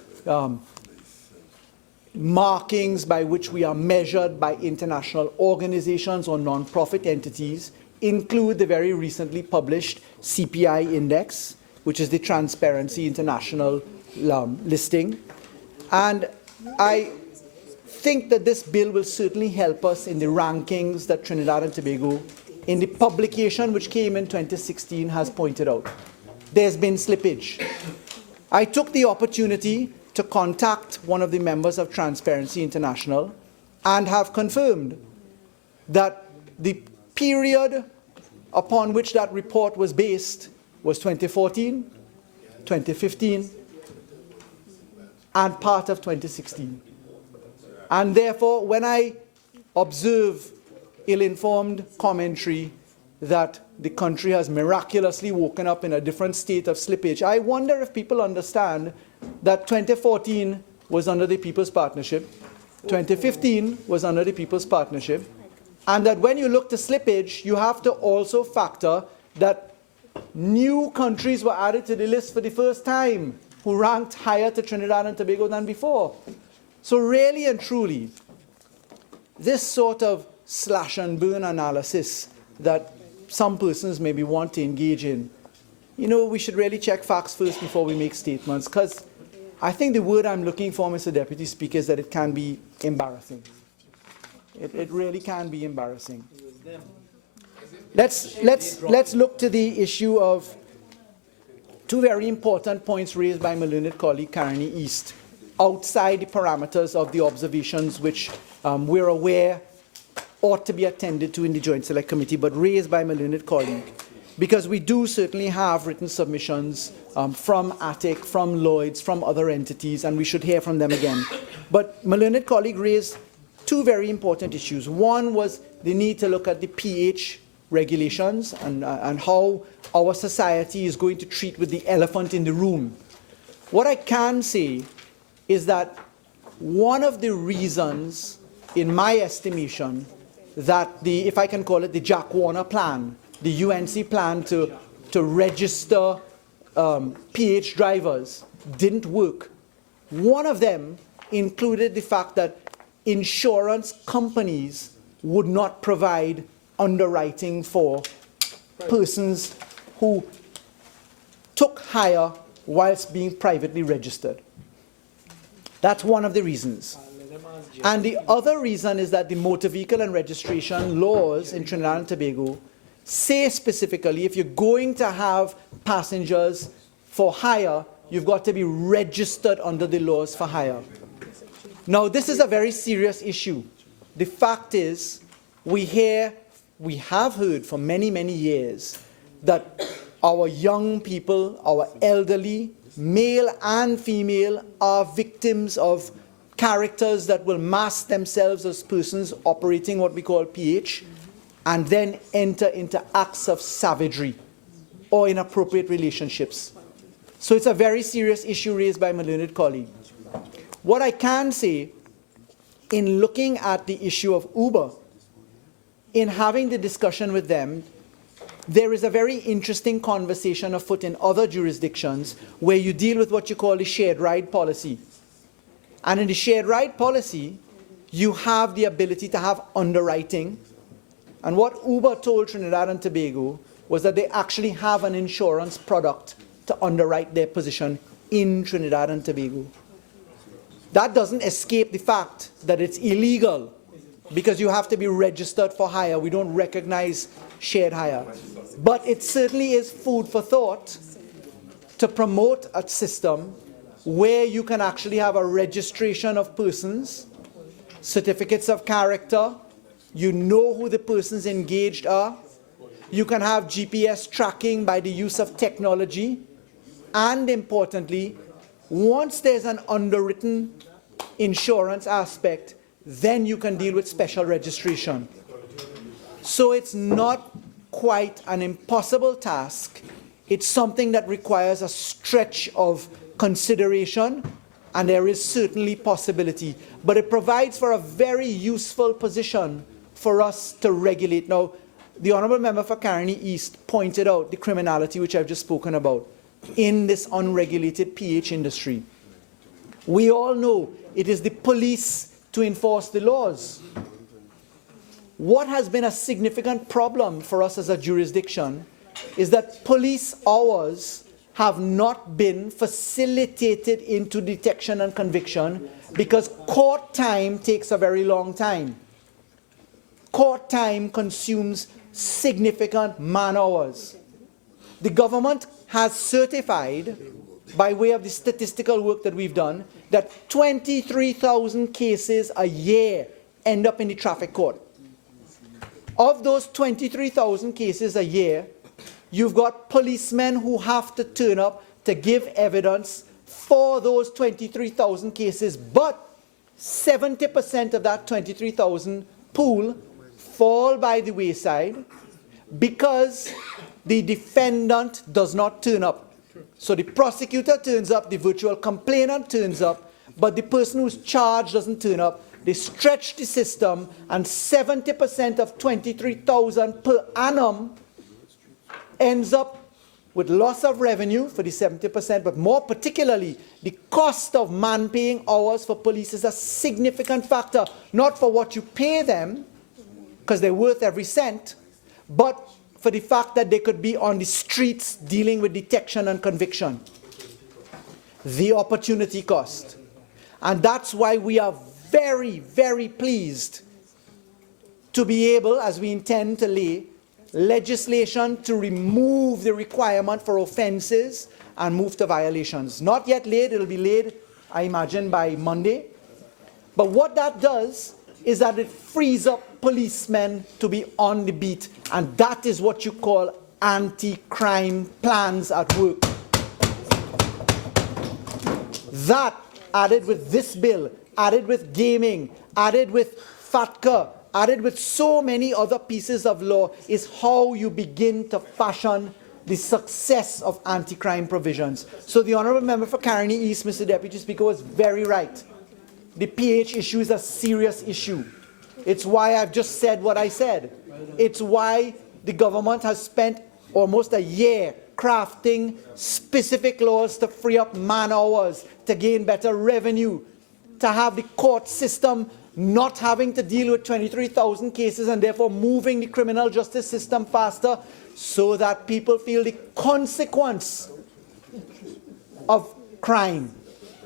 markings by which we are measured by international organizations or non-profit entities include the very recently published CPI index, which is the Transparency International listing. And I think that this bill will certainly help us in the rankings that Trinidad and Tobago, in the publication which came in 2016, has pointed out. There's been slippage. I took the opportunity to contact one of the members of Transparency International and have confirmed that the period upon which that report was based was 2014, 2015, and part of 2016. And therefore, when I observe ill-informed commentary that the country has miraculously woken up in a different state of slippage, I wonder if people understand that 2014 was under the People's Partnership, 2015 was under the People's Partnership, and that when you look to slippage, you have to also factor that new countries were added to the list for the first time who ranked higher to Trinidad and Tobago than before. So really and truly, this sort of slash and burn analysis that some persons maybe want to engage in, you know, we should really check facts first before we make statements, because I think the word I'm looking for, Mr. Deputy Speaker, is that it can be embarrassing. It really can be embarrassing. Let's look to the issue of two very important points raised by my learned colleague Carney East, outside the parameters of the observations which we're aware ought to be attended to in the Joint Select Committee, but raised by my learned colleague. Because we do certainly have written submissions from ATIC, from Lloyds, from other entities, and we should hear from them again. But my learned colleague raised two very important issues. One was the need to look at the pH regulations and how our society is going to treat with the elephant in the room. What I can say is that one of the reasons, in my estimation, that the, if I can call it the Jack Warner plan, the UNC plan to register PH drivers didn't work. One of them included the fact that insurance companies would not provide underwriting for persons who took hire whilst being privately registered. That's one of the reasons. And the other reason is that the motor vehicle and registration laws in Trinidad and Tobago say specifically if you're going to have passengers for hire, you've got to be registered under the laws for hire. Now, this is a very serious issue. The fact is, we have heard for many, many years that our young people, our elderly, male and female, are victims of characters that will mask themselves as persons operating what we call PH, and then enter into acts of savagery or inappropriate relationships. So it's a very serious issue raised by my learned colleague. What I can say, in looking at the issue of Uber, in having the discussion with them, there is a very interesting conversation afoot in other jurisdictions where you deal with what you call the shared ride policy. And in the shared ride policy, you have the ability to have underwriting. And what Uber told Trinidad and Tobago was that they actually have an insurance product to underwrite their position in Trinidad and Tobago. That doesn't escape the fact that it's illegal because you have to be registered for hire. We don't recognize shared hire. But it certainly is food for thought to promote a system where you can actually have a registration of persons, certificates of character, you know who the persons engaged are, you can have GPS tracking by the use of technology, and importantly, once there's an underwritten insurance aspect, then you can deal with special registration. So it's not quite an impossible task. It's something that requires a stretch of consideration, and there is certainly possibility. But it provides for a very useful position for us to regulate. Now, the Honourable Member for Carney East pointed out the criminality which I've just spoken about in this unregulated PH industry. We all know it is the police to enforce the laws. What has been a significant problem for us as a jurisdiction is that police hours have not been facilitated into detection and conviction because court time takes a very long time. Court time consumes significant man hours. The government has certified, by way of the statistical work that we've done, that 23,000 cases a year end up in the traffic court. Of those 23,000 cases a year, you've got policemen who have to turn up to give evidence for those 23,000 cases, but 70% of that 23,000 pool fall by the wayside because the defendant does not turn up. So the prosecutor turns up, the virtual complainant turns up, but the person who's charged doesn't turn up. They stretch the system, and 70% of 23,000 per annum ends up with loss of revenue for the 70%, but more particularly, the cost of man-paying hours for police is a significant factor, not for what you pay them, because they're worth every cent, but for the fact that they could be on the streets dealing with detection and conviction. The opportunity cost. And that's why we are very, very pleased to be able, as we intend to lay, legislation to remove the requirement for offenses and move to violations. Not yet laid, it'll be laid, I imagine, by Monday. But what that does is that it frees up policemen to be on the beat, and that is what you call anti-crime plans at work. That, added with this bill, added with gaming, added with FATCA, added with so many other pieces of law, is how you begin to fashion the success of anti-crime provisions. So the Honourable Member for Caroni East, Mr. Deputy Speaker, was very right. The PH issue is a serious issue. It's why I've just said what I said. It's why the government has spent almost a year crafting specific laws to free up man hours, to gain better revenue, to have the court system not having to deal with 23,000 cases and therefore moving the criminal justice system faster so that people feel the consequence of crime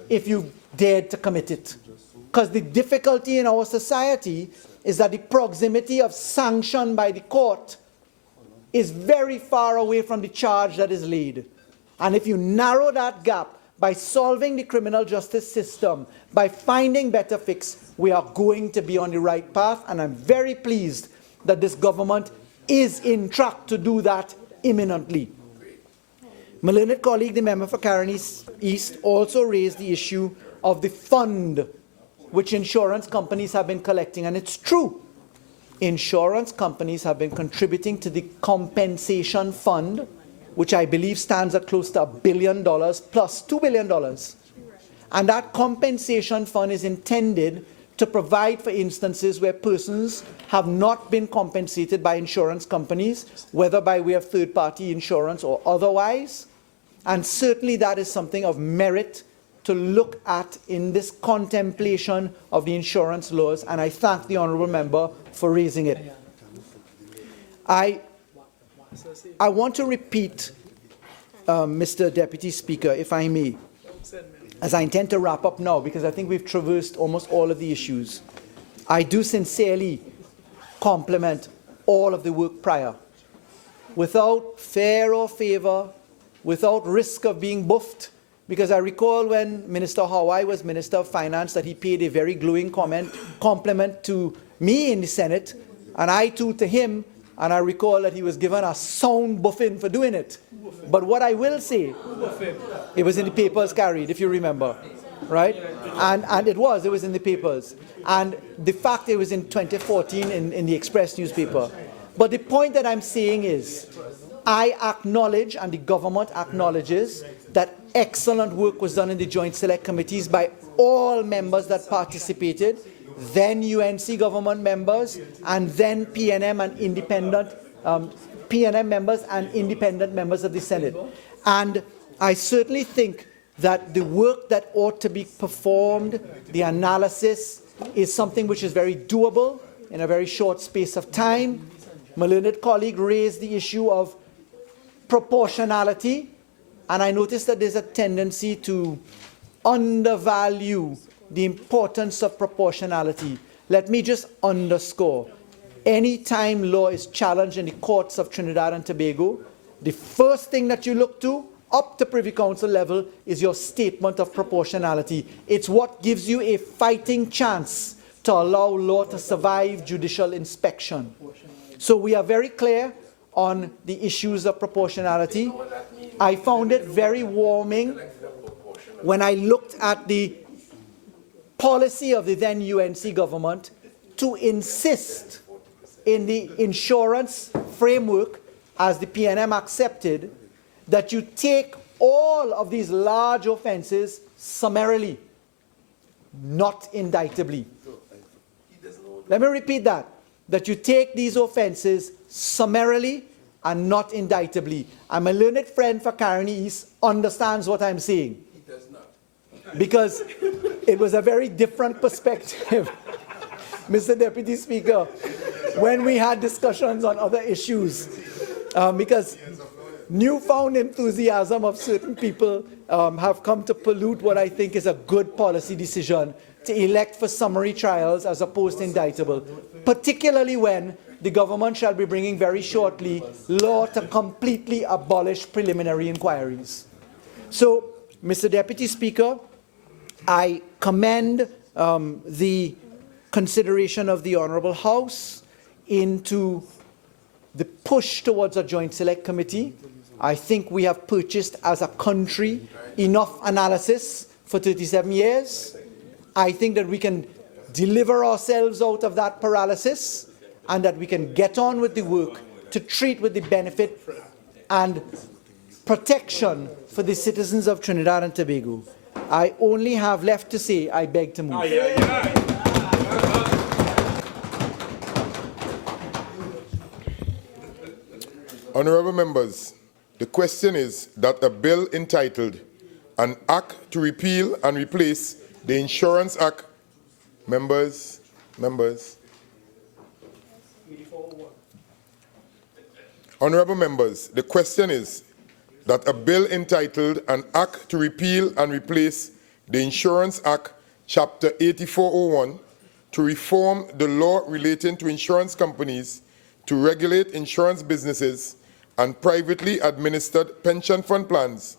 if you dared to commit it. Because the difficulty in our society is that the proximity of sanction by the court is very far away from the charge that is laid. And if you narrow that gap by solving the criminal justice system, by finding better fix, we are going to be on the right path, and I'm very pleased that this government is in track to do that imminently. My learned colleague, the member for Caroni East, also raised the issue of the fund which insurance companies have been collecting, and it's true. Insurance companies have been contributing to the compensation fund, which I believe stands at close to $1 billion plus $2 billion. And that compensation fund is intended to provide for instances where persons have not been compensated by insurance companies, whether by way of third-party insurance or otherwise. And certainly that is something of merit to look at in this contemplation of the insurance laws, and I thank the Honourable Member for raising it. I want to repeat, Mr. Deputy Speaker, if I may, as I intend to wrap up now, because I think we've traversed almost all of the issues. I do sincerely compliment all of the work prior. Without fear or favour, without risk of being buffed, because I recall when Minister Hawaii was Minister of Finance that he paid a very glowing compliment to me in the Senate, and I too to him, and I recall that he was given a sound buffing for doing it. But what I will say, it was in the papers carried, if you remember, right? And it was in the papers. And the fact it was in 2014 in the Express newspaper. But the point that I'm saying is, I acknowledge, and the government acknowledges, that excellent work was done in the Joint Select Committees by all members that participated, then UNC government members, and then PNM and independent PNM members and independent members of the Senate. And I certainly think that the work that ought to be performed, the analysis, is something which is very doable in a very short space of time. My learned colleague raised the issue of proportionality, and I noticed that there's a tendency to undervalue the importance of proportionality. Let me just underscore. Any time law is challenged in the courts of Trinidad and Tobago, the first thing that you look to, up to Privy Council level, is your statement of proportionality. It's what gives you a fighting chance to allow law to survive judicial inspection. So we are very clear on the issues of proportionality. I found it very warming when I looked at the policy of the then UNC government to insist in the insurance framework, as the PNM accepted, that you take all of these large offenses summarily, not indictably. Let me repeat that. That you take these offenses summarily, and not indictably. And my learned friend for Caroni East understands what I'm saying. He does not. Because it was a very different perspective, Mr. Deputy Speaker, when we had discussions on other issues. Because newfound enthusiasm of certain people have come to pollute what I think is a good policy decision to elect for summary trials as opposed to indictable, particularly when the government shall be bringing very shortly law to completely abolish preliminary inquiries. So, Mr. Deputy Speaker, I commend the consideration of the Honourable House into the push towards a joint select committee. I think we have purchased as a country enough analysis for 37 years. I think that we can deliver ourselves out of that paralysis and that we can get on with the work to treat with the benefit and protection for the citizens of Trinidad and Tobago. I only have left to say I beg to move. Honourable members, the question is that a bill entitled An Act to Repeal and Replace the Insurance Act, members, honourable members, the question is that a bill entitled An Act to Repeal and Replace the Insurance Act, Chapter 8401, to reform the law relating to insurance companies, to regulate insurance businesses and privately administered pension fund plans,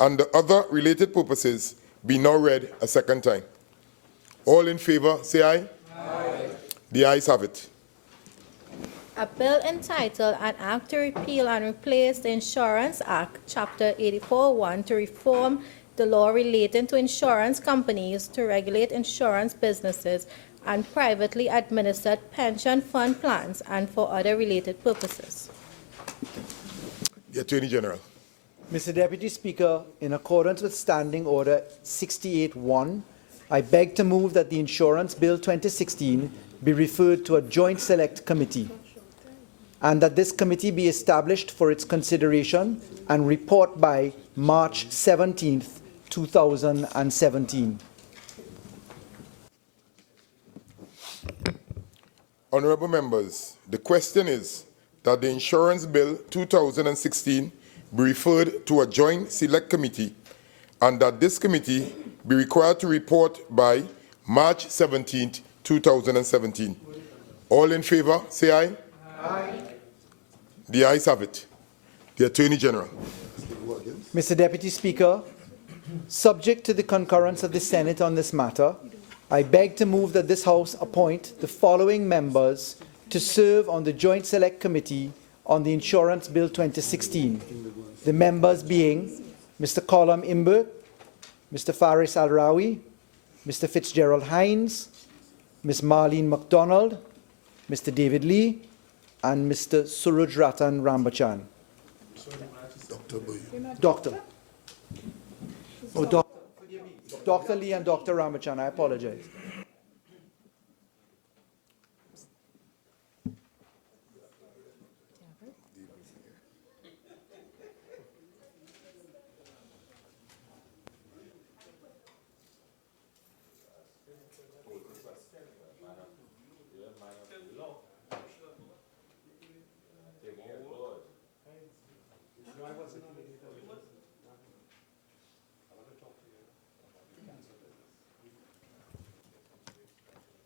and the other related purposes, be now read a second time. All in favour, say aye. Aye. The ayes have it. A bill entitled An Act to Repeal and Replace the Insurance Act, Chapter 8401, to reform the law relating to insurance companies, to regulate insurance businesses and privately administered pension fund plans, and for other related purposes. The Attorney General. Mr. Deputy Speaker, in accordance with Standing Order 68-1, I beg to move that the Insurance Bill 2016 be referred to a joint select committee, and that this committee be established for its consideration and report by March 17th, 2017. Honourable members, the question is that the Insurance Bill 2016 be referred to a joint select committee and that this committee be required to report by March 17th, 2017. All in favour, say aye. Aye. The ayes have it. The Attorney General. Mr. Deputy Speaker, subject to the concurrence of the Senate on this matter, I beg to move that this House appoint the following members to serve on the Joint Select Committee on the Insurance Bill 2016. The members being Mr. Colum Imbert, Mr. Faris Al-Rawi, Mr. Fitzgerald Hines, Ms. Marlene MacDonald, Mr. David Lee, and Mr. Suraj Ratan Rambachan. Doctor. Oh, Doctor. Dr. Lee and Dr. Ramachan, I apologize.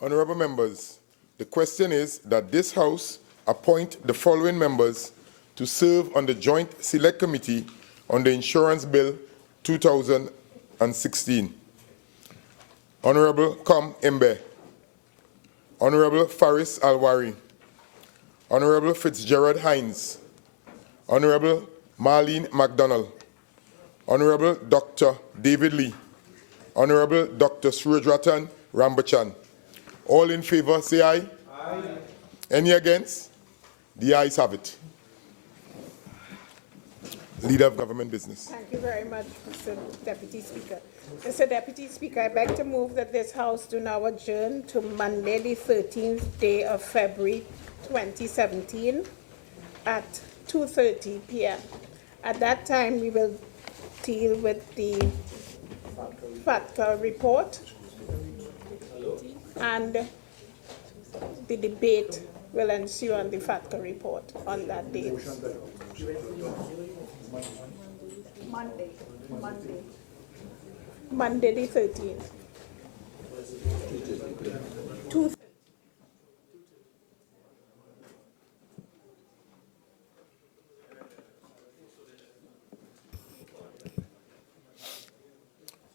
Honourable members, the question is that this House appoint the following members to serve on the Joint Select Committee on the Insurance Bill 2016. Honourable Com Imbe, Honourable Faris Alwari, Honourable Fitzgerald Hines, Honourable Marlene MacDonald, Honourable Dr. David Lee, Honourable Dr. Suraj Ratan Rambachan. All in favour, say aye. Aye. Any against? The ayes have it. Leader of Government Business. Thank you very much, Mr. Deputy Speaker. Mr. Deputy Speaker, I beg to move that this House do now adjourn to Monday, the 13th day of February 2017 at 2:30 p.m. At that time, we will deal with the FATCA report, and the debate will ensue on the FATCA report on that date. Monday the 13th.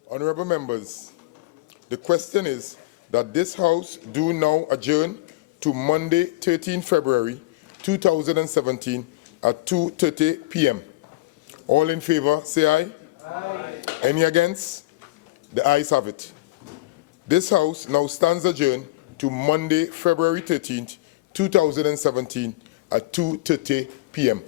Honorable members, the question is that this House do now adjourn to Monday, 13 February 2017 at 2:30 p.m. All in favor, say aye. Aye. Any against? The ayes have it. This House now stands adjourned to Monday, February 13th, 2017 at 2:30 p.m.